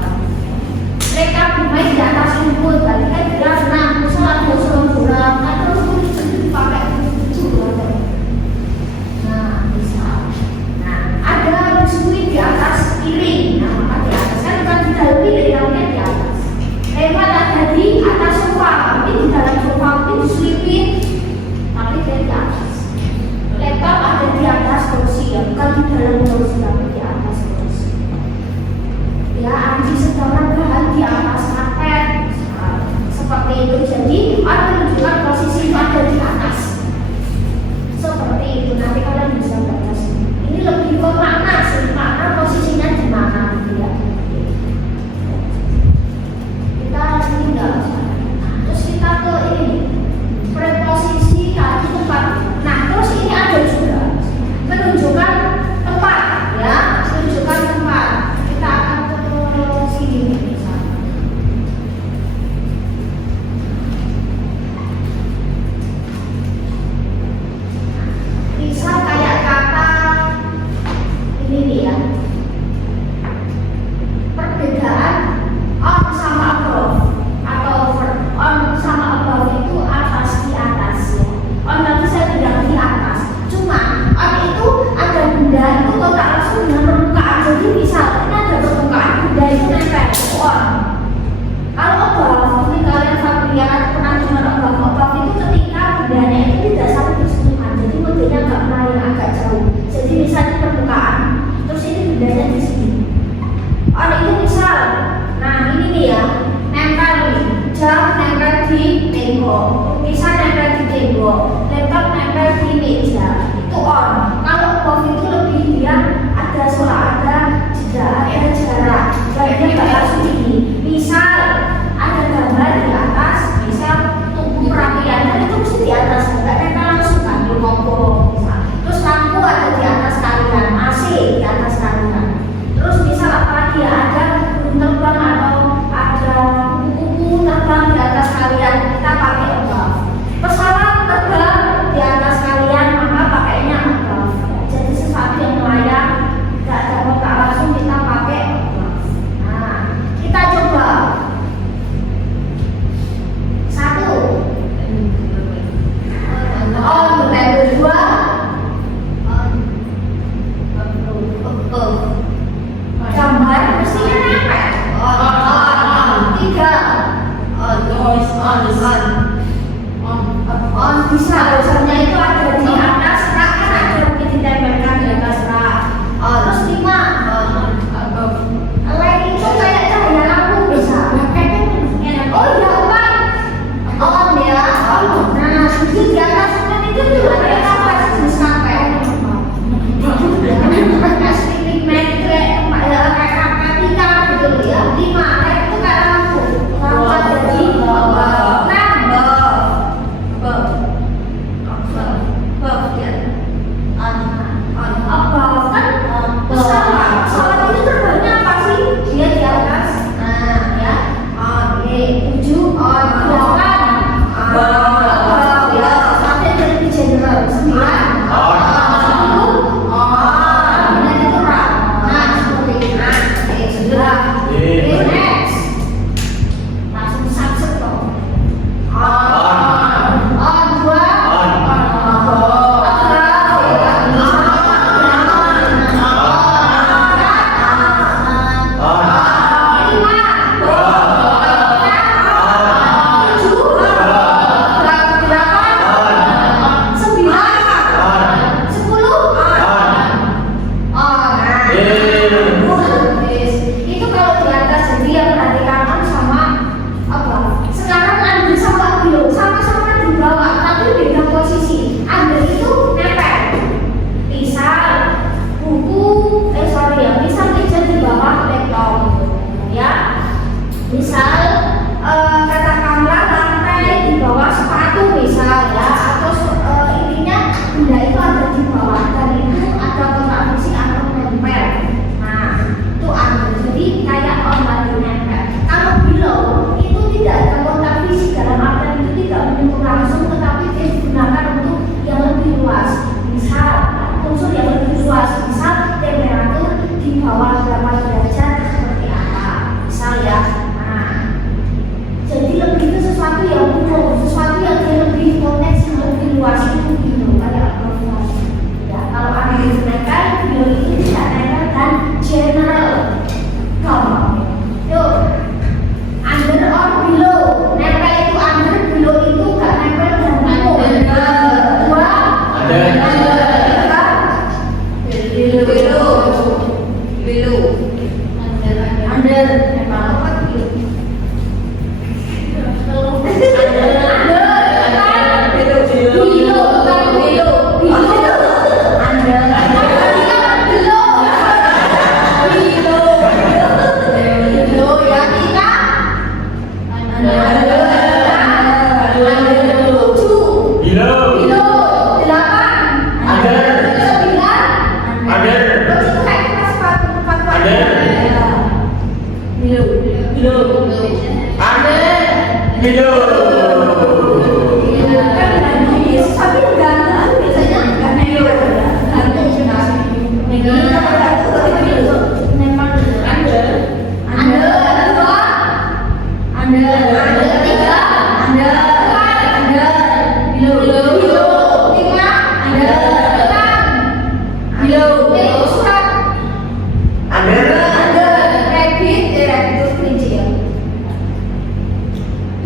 Mereka bermain di atas rumput, berarti kan dia senang. Misal ada seorang kan terus itu dipakai itu. Nah, misal, ada biskuit di atas piring. Nah, maka di atas kan bukan di dalam piring, tapi di atas. Lewat ada di atas sofa, tapi di dalam sofa itu diselipin, tapi dia di atas. Laptop ada di atas kursi, ya bukan di dalam kursi, tapi di atas kursi. Ya, anjing sedang rebahan di atas karpet. Seperti itu, jadi ada menunjukkan posisi itu ada di atas. Seperti itu, nanti kalian bisa baca sini. Ini lebih ke makna sih, makna posisinya di mana gitu ya. Kita tinggal. Terus kita ke ini preposisi kaki tempat. Nah, terus ini ada juga menunjukkan tempat ya, menunjukkan tempat. Kita akan ke sini misalnya. Bisa kayak kata ini nih ya. Perbedaan on sama above atau over. On sama above itu atas di atas ya. On tadi saya bilang di atas. Cuma on itu ada benda itu kontak langsung dengan permukaan. Jadi misalnya ini ada permukaan benda itu nempel itu on. Kalau above ini kalian familiar pernah dengar above itu ketika bendanya itu tidak saling bersentuhan. Jadi modelnya agak melayang agak jauh. Jadi misalnya permukaan, terus ini bendanya di sini. On itu misal, nah ini nih ya, nempel nih, jam nempel di tembok, misal nempel di tembok, laptop nempel di meja, itu on. Kalau above itu lebih dia ada suara, ada jeda, ada jarak, jadi nggak langsung ini. Misal ada gambar di atas, misal tubuh perapiannya itu mesti di atas, nggak nempel langsung kan di kompor. Terus lampu ada di atas kalian, AC di atas kalian. Terus misal apalagi ya ada burung terbang atau ada kupu-kupu terbang di atas On bisa, misalnya itu ada di atas rak kan ada mungkin ditempelkan di atas rak. Terus 5 lain itu kayak cahaya lampu bisa. Oh iya kan, on ya. Nah itu di atas kan itu juga ada apa jenis kafe. Kayak sleeping mat itu kayak kapetika gitu loh ya. 5 lain itu kayak lampu. Lampu ada di bawah. Pesawat itu terbangnya apa sih? Dia di atas. Nah, ya. Oke, 7 on 8 ya, sampai dari general 9 on 10 on. Nah, itu rak. Nah, seperti ini. Oke, sudah. Next. Langsung subset dong. On 2 itu kalau di atas jadi yang perhatikan sama apa? Sekarang ambil sama dulu, sama-sama di bawah, tapi beda posisi. Ambil itu nempel. Misal buku, misal meja di bawah laptop, ya. Misal katakanlah lantai di bawah sepatu misal ya, atau intinya benda itu ada di bawah dan itu ada kotak fisik atau nempel. Nah, itu ambil. Jadi kayak orang nempel. Kalau below itu tidak ada kontak fisik dalam artian itu tidak menyentuh langsung, tetapi dia digunakan untuk yang lebih luas. Misal unsur yang lebih luas, misal temperatur di bawah berapa derajat seperti apa, misal ya. Nah, jadi lebih itu sesuatu yang umum, sesuatu yang dia lebih konteks yang lebih luas itu gitu kayak profil. Ya, kalau ada yang nempel, below itu tidak nempel dan general. Yuk, under or below. Nempel itu under, below itu gak nempel dan umum. 2 under.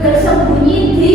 Bersembunyi di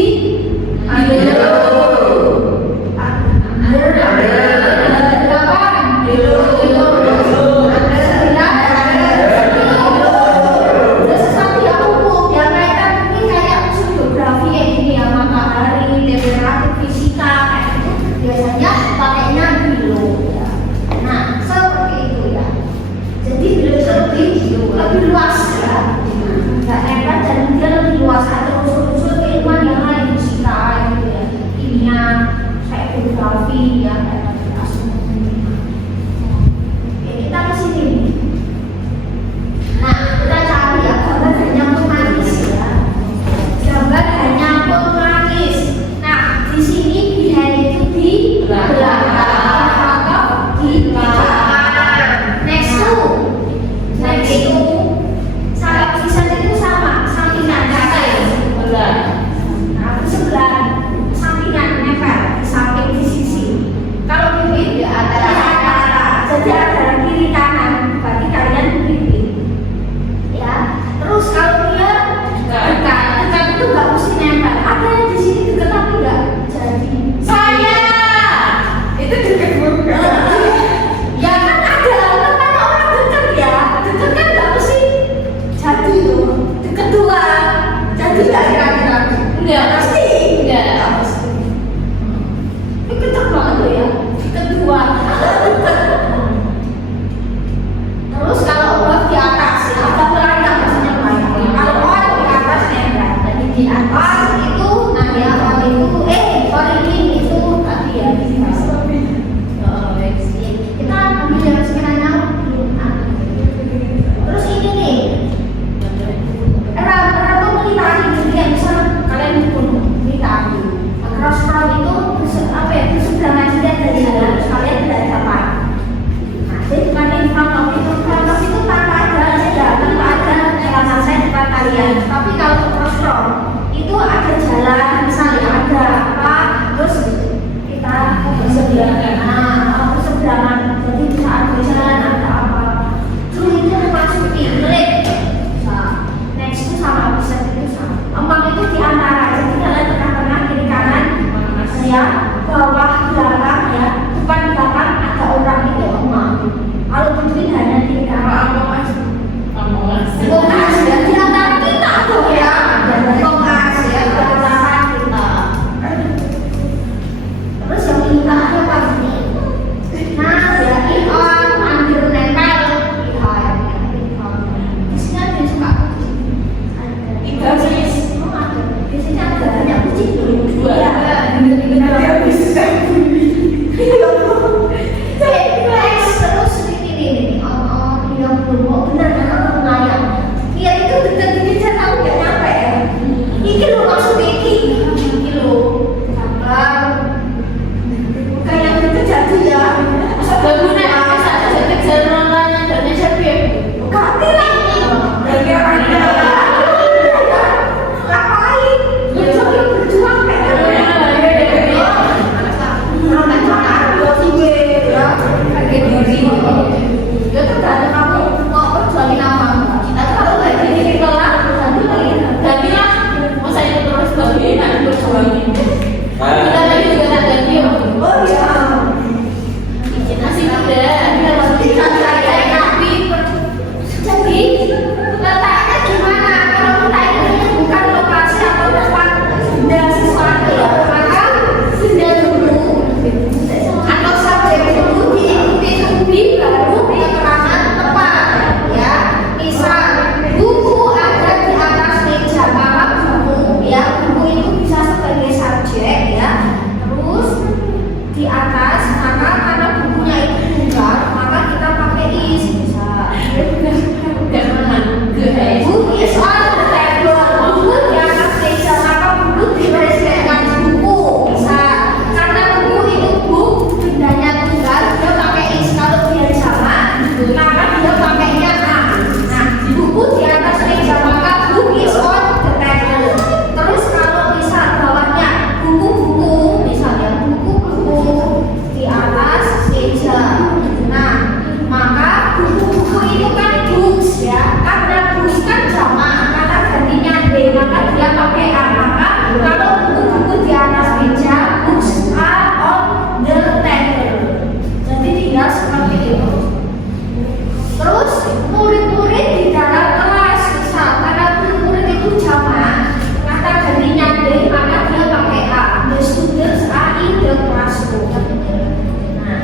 Enggak. Pasti. Enggak. Ini kenceng banget loh ya. Kedua. Terus kalau buat di atas ya, ada belakang maksudnya banyak. Kalau on di atas nempel. Jadi di atas itu, nah ya on itu, ini itu tadi ya. Kita ambil yang sekiranya terus ini nih era tuh melintasi gitu ya, misal kalian pun melintasi cross itu apa ya, seberangan juga dari jalan kalian tidak dapat. Nah jadi bukan in front of itu tanpa ada jalanan saya depan kalian, tapi kalau cross itu ada jalan misalnya ada apa terus kita berseberangan, jadi bisa ada jalan ada apa terus itu memasuki klik next itu sama bisa itu sama emang itu di antara, jadi kalian tengah-tengah kiri kanan ya bawah belakang ya depan belakang ada orang itu emang kalau begini hanya kiri kanan Bokas ya di antara kita tuh ya Bokas ya di antara kita. Terus yang kita ada apa ini? Nah, ya on ambil nempel di sini ada yang suka kucing. Tiga jenis. Di sini ada banyak kucing Dua. Iya. Terus ini yang belum benar kan lumayan. Iya itu dekat ini saya tahu nggak nyampe ya. Ini lo maksud ini lo gambar. Kayak gitu jadi ya. Bangunan bisa jadi jalan raya dan siapa ya? Ganti lagi. Ganti lagi. Ngapain? Berjuang kayak ya tergantung kamu mau perjuangin apa enggak. Tapi kalau kayak gini kita lah Ganti lah. Masa itu terus bagi nanti berjuangin. Kita lagi juga tak ganti ya. oh iya Masih ada. jadi letaknya gimana kalau kita ini bukan lokasi atau tempat benda sesuatu ya maka benda dulu atau subjek dulu diikuti baru keterangan tepat ya. Misal buku ada di atas meja maka buku ya buku itu bisa sebagai subjek ya. Terus di atas maka karena bukunya itu tunggal maka kita pakai is bisa. Book is on the table. Buku di atas meja maka buku diresmikan buku bisa. Karena buku itu book bendanya tunggal dia pakai is. Kalau dia sama maka dia pakainya a. Nah buku di atas meja maka book is on the table. Terus kalau misal bawahnya buku-buku misalnya buku-buku di atas meja. Nah maka buku-buku itu kan books ya, karena books kan jamak, karena gantinya d maka dia pakai a. Maka kalau buku-buku di atas meja books are on the table. Jadi tinggal seperti itu. Terus murid-murid di dalam kelas misal karena murid-murid itu jamak, kata gantinya d maka dia pakai a. The students are in the classroom. Nah,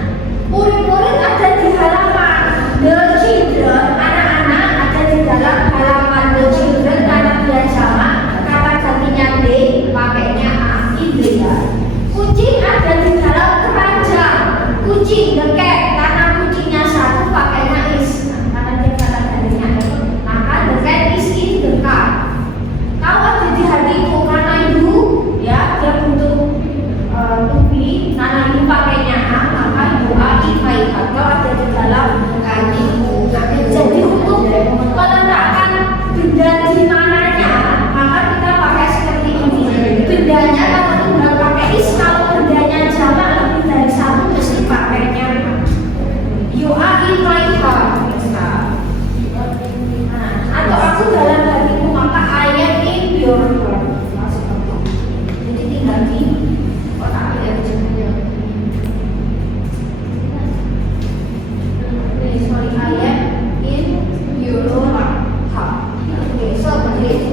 murid-murid ada di halaman. The children, anak-anak ada di dalam halaman. The children karena dia jamak, kata gantinya d pakainya a. Itu ya. Kucing ada di dalam keranjang. Kucing the cat karena kucingnya satu pakainya is. Nah, karena dia kata gantinya d maka the cat is in the car. Kalau ada di hatiku karena ibu ya dia butuh tubi karena ibu pakainya a maka ibu a i kalau ada di dalam hatiku. Jadi untuk meletakkan benda di mananya maka kita pakai seperti ini. Bendanya kalau tunggal pakai is, kalau bendanya jamak lebih dari satu mesti pakainya you are in my heart. Nah, atau aku dalam hatimu maka I am in your heart. Jadi tinggal di kotak ya jadinya. Sorry, I am in your heart. Oke, seperti itu.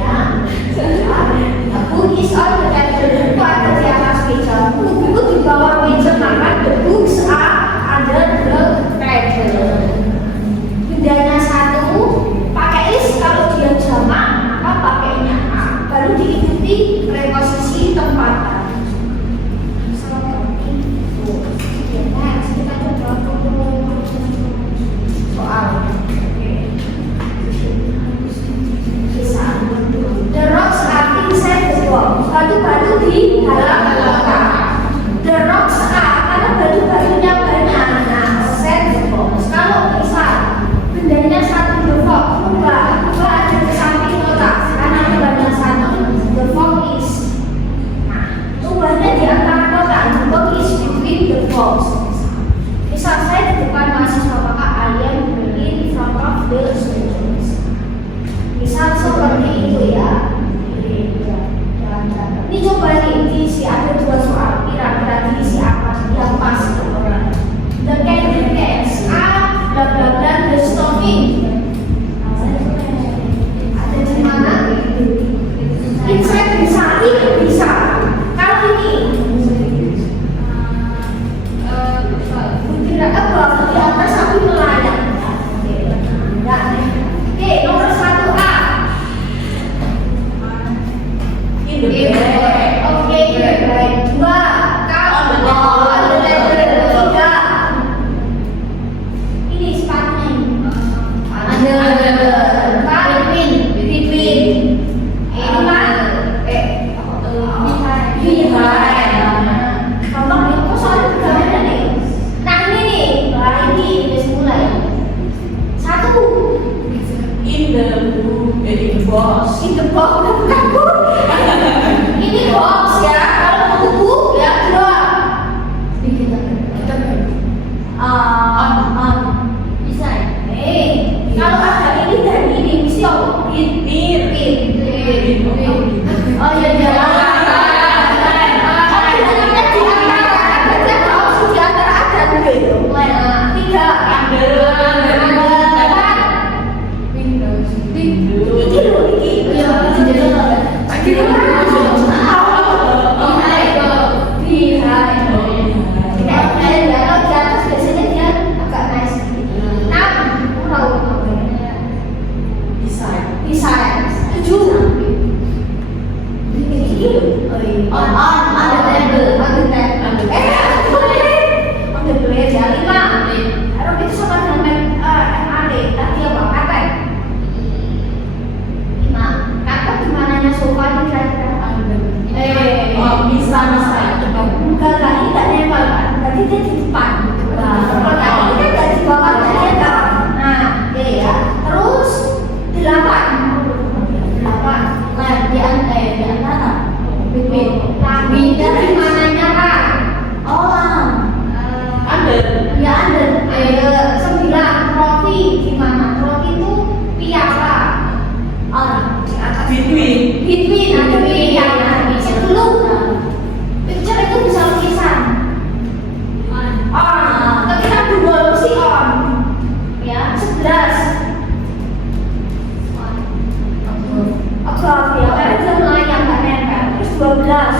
Ya. the bag. Oke, baik. Dua, cup. Oh, ada table. Tiga. Ini sepatunya. Ada. Empat. Pipin. Lima. Bihai. Gampang ya, kok soalnya bergabung nih. Nah ini nih, lagi udah mulai. Satu. In the box. In the box, bukan bu. Ini box ya, kalau mau buku ya dua. Bisa. Kalau ada ini dan ini mesti apa? Pin. Oh ya jangan. Tiga. Between ada yang sebelum picture itu bisa lukisan. Ketika dua mesti on. Ya, 11. Oke, ya, karena dia melayang nggak nempel. Terus 12.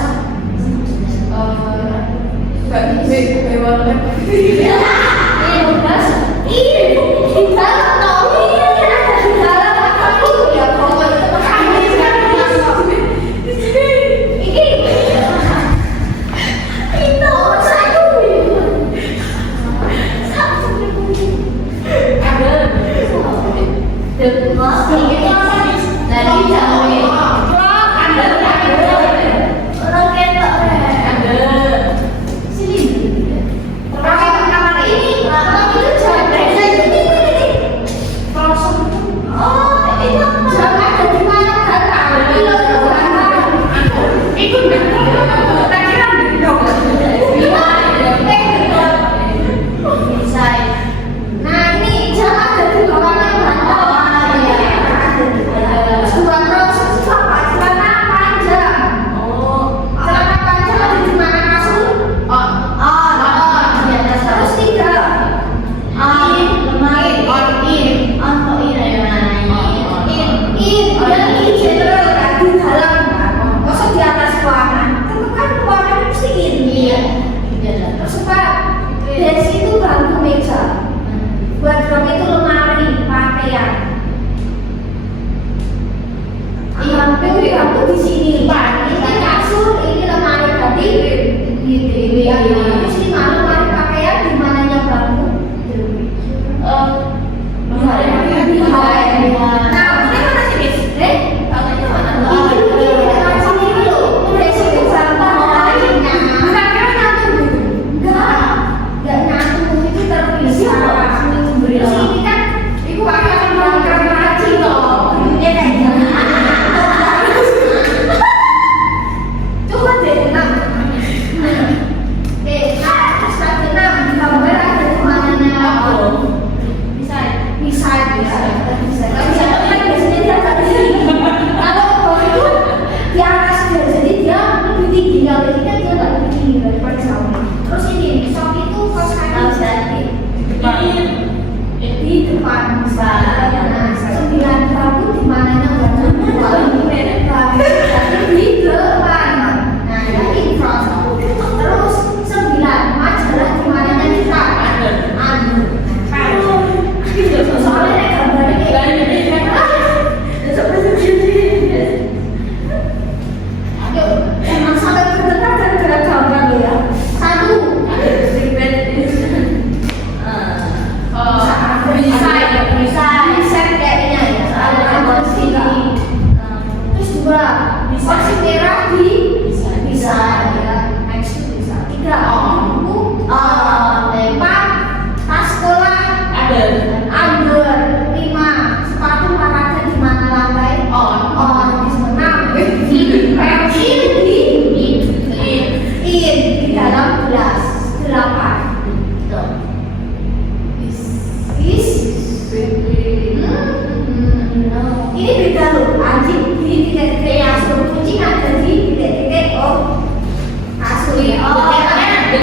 Coba deh, Kursi merah di Bisa. bisa ya. Next to bisa. 3 buku lempar tas sekolah Ada. under. 5 sepatu olahraga di mana lantai on di sana. 6 pensil di dalam gelas. 8 is ini beda loh, anjing di titik-titik yang suruh kucing ada di titik-titik asli. Ada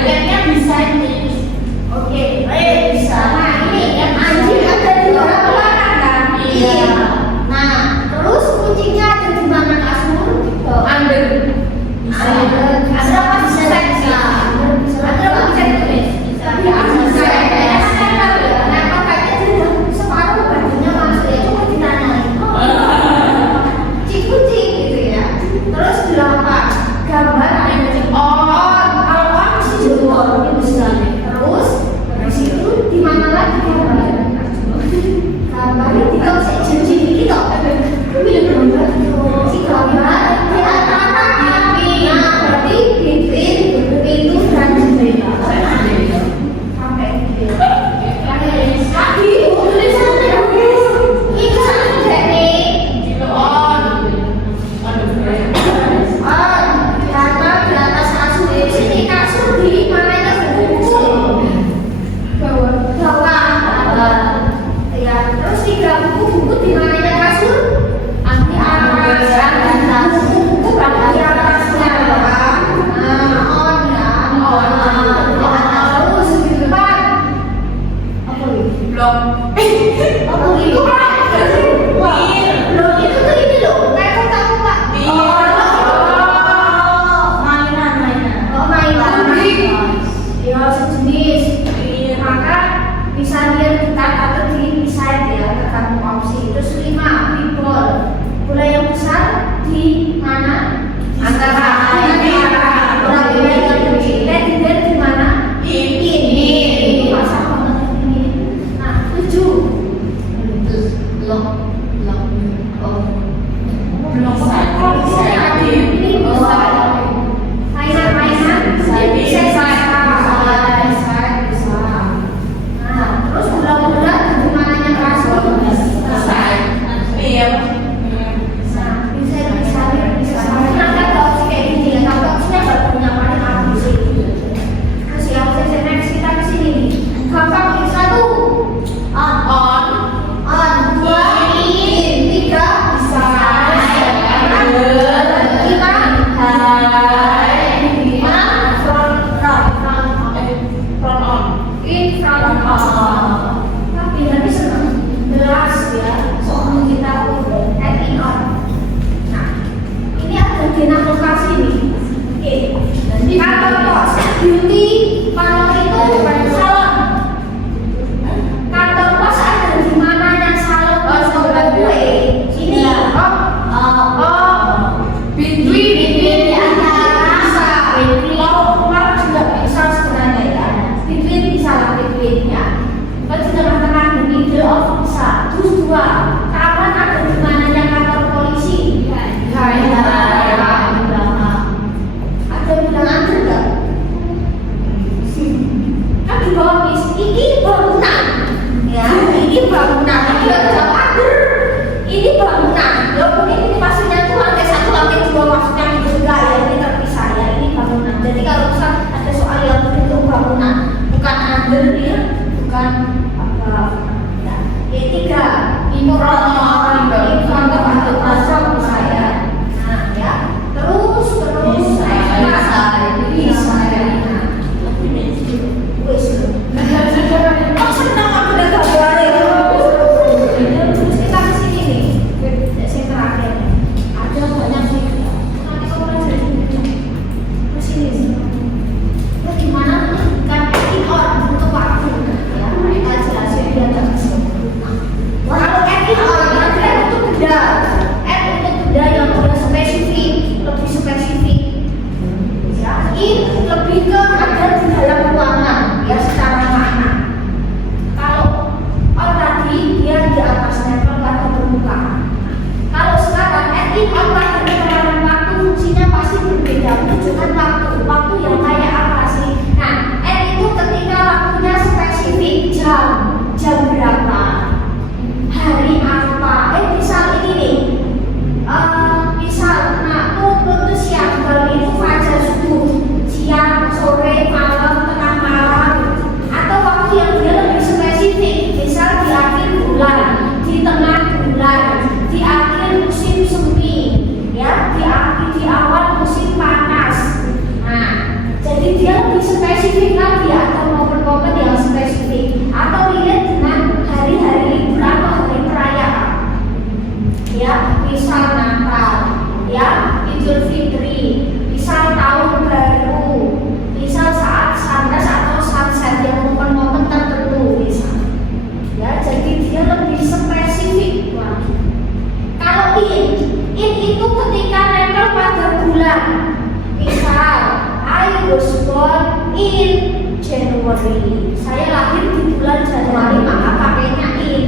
in January. Saya lahir di bulan Januari, maka pakainya in.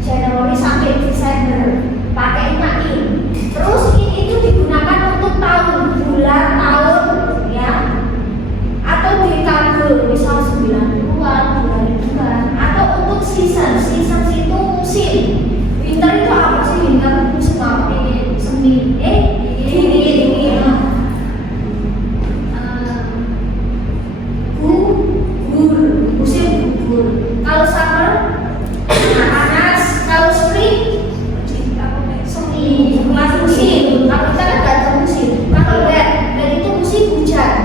Januari sampai Desember, pakainya in. Terus in itu digunakan untuk tahun, bulan, tahun, ya. Atau dekade, misal 90-an, 2000-an. Atau untuk season, season itu musim. Winter itu apa sih? Winter musim apa? Semi, dingin. Gugur, musim gugur. Kalau summer panas, kalau spring semi, musim. Kalau kita kan nggak tahu musim. Kalau wet itu musim hujan.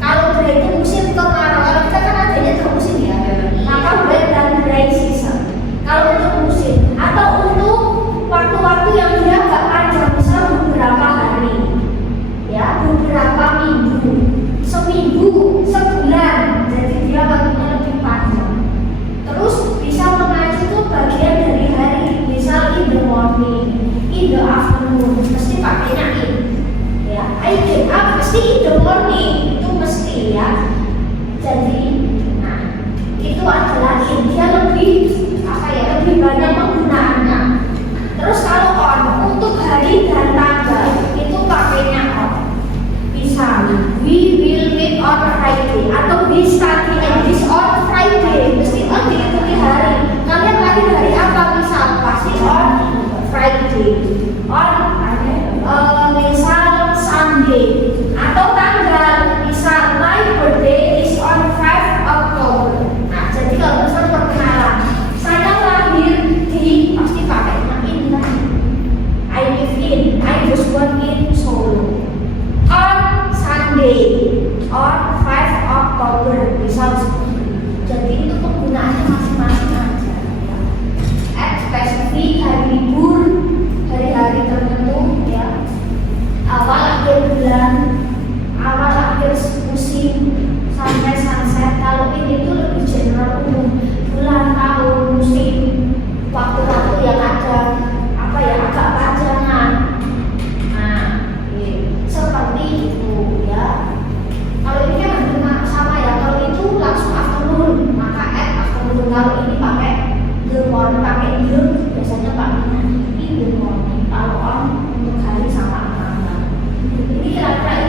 Kalau dry itu musim kemarau. Kalau kita kan adanya tahu musim ya. Maka wet dan dry season. Kalau untuk musim atau untuk waktu-waktu yang dia nggak panjang, misal beberapa hari, ya beberapa minggu, seminggu, sebulan, jadi dia waktunya lebih panjang. Terus bisa mengacu tuh bagian dari hari, misal in the morning, in the afternoon, mesti pakainya in. Ya, I get up mesti in the morning, itu mesti ya. Jadi, nah itu adalah in, dia lebih apa ya, lebih banyak penggunaannya. Terus kalau on untuk hari dan tanggal itu pakainya on. Misal we will meet on Friday atau we study English on Friday, mesti on diikuti hari. Kalian lahir hari apa? Misal pasti on Friday, on misal Sunday atau tanggal. Misal my birthday is on 5 October. Nah jadi kalau misal perkenalan saya lahir di, pasti pakainya in lah. I live in, I was born in Solo on Sunday on 5 October, misal seperti itu. Jadi itu penggunaannya masing-masing aja ya. Spesifik hari libur, hari-hari tertentu ya, awal akhir bulan, awal akhir musim sampai sunset. Kalau ini itu lebih general, umum, bulan, tahun, musim, waktu-waktu yang ada apa ya, agak pajangan. Nah, seperti itu ya. Kalau ini kan hampir sama ya. Kalau itu langsung afternoon, maka at afternoon. Kalau ini pakai the morning, pakai the, biasanya pakainya in the morning. Kalau on untuk hari sama tanggal. Ini kira-kira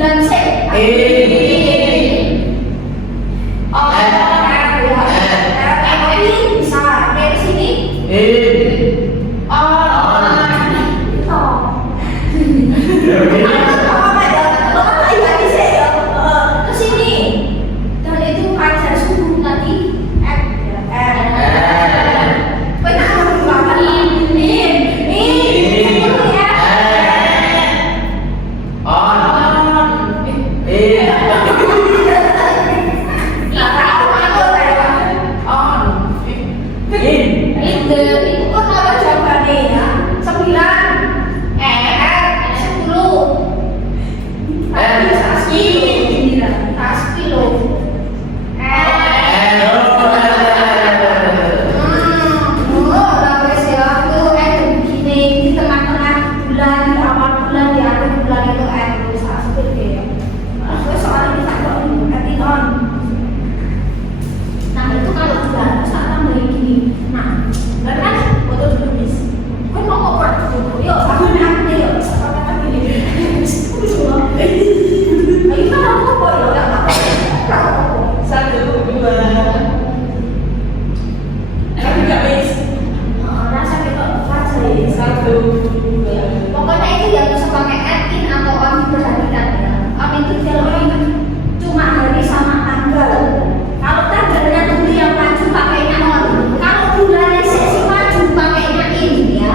bulan C. Oh, tapi bisa dari sini. Pokoknya itu yang bisa pakai in atau on, perhatikan ya. On itu kalau cuma hari sama tanggal. Kalau tanggalnya dulu yang maju pakainya on. Kalau bulannya sesi maju pakainya in ya.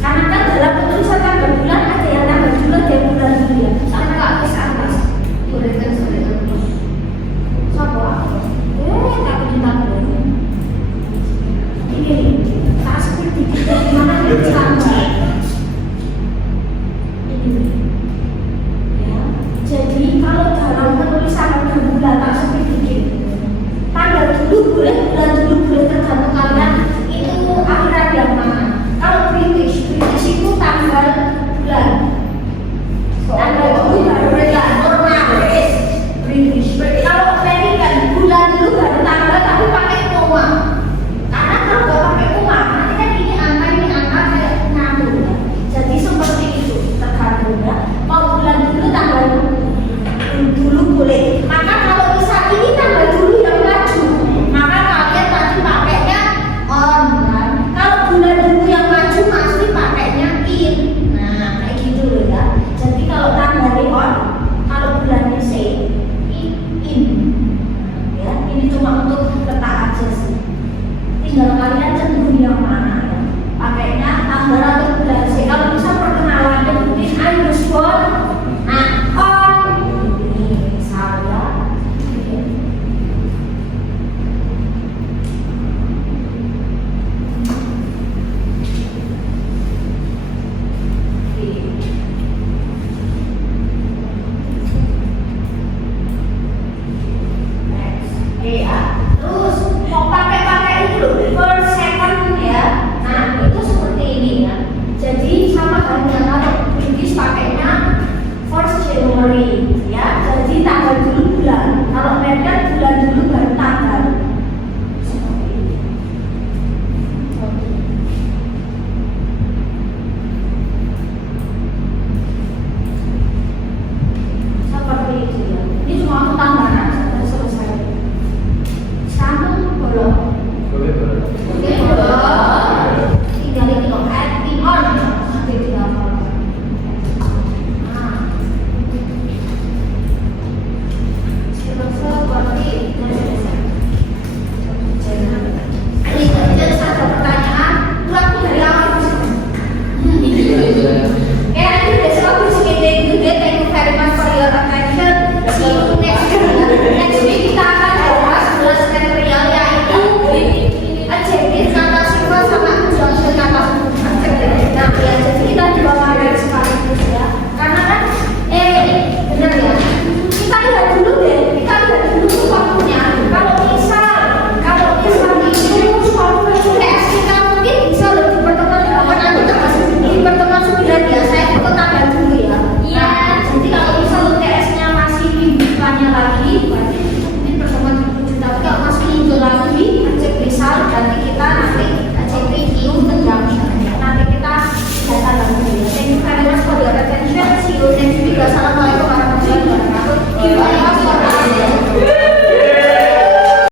Karena kan dalam penulisan tanggal bulan ada yang tanggal bulan dan bulan dulu ya. Sama nggak bisa atas. Boleh kan boleh kan. Siapa? Tak minta dulu. Ini tak seperti kita gimana sama. Jadi kalau dalam penulisan tanggal bulan tak seperti tanggal dulu boleh bulan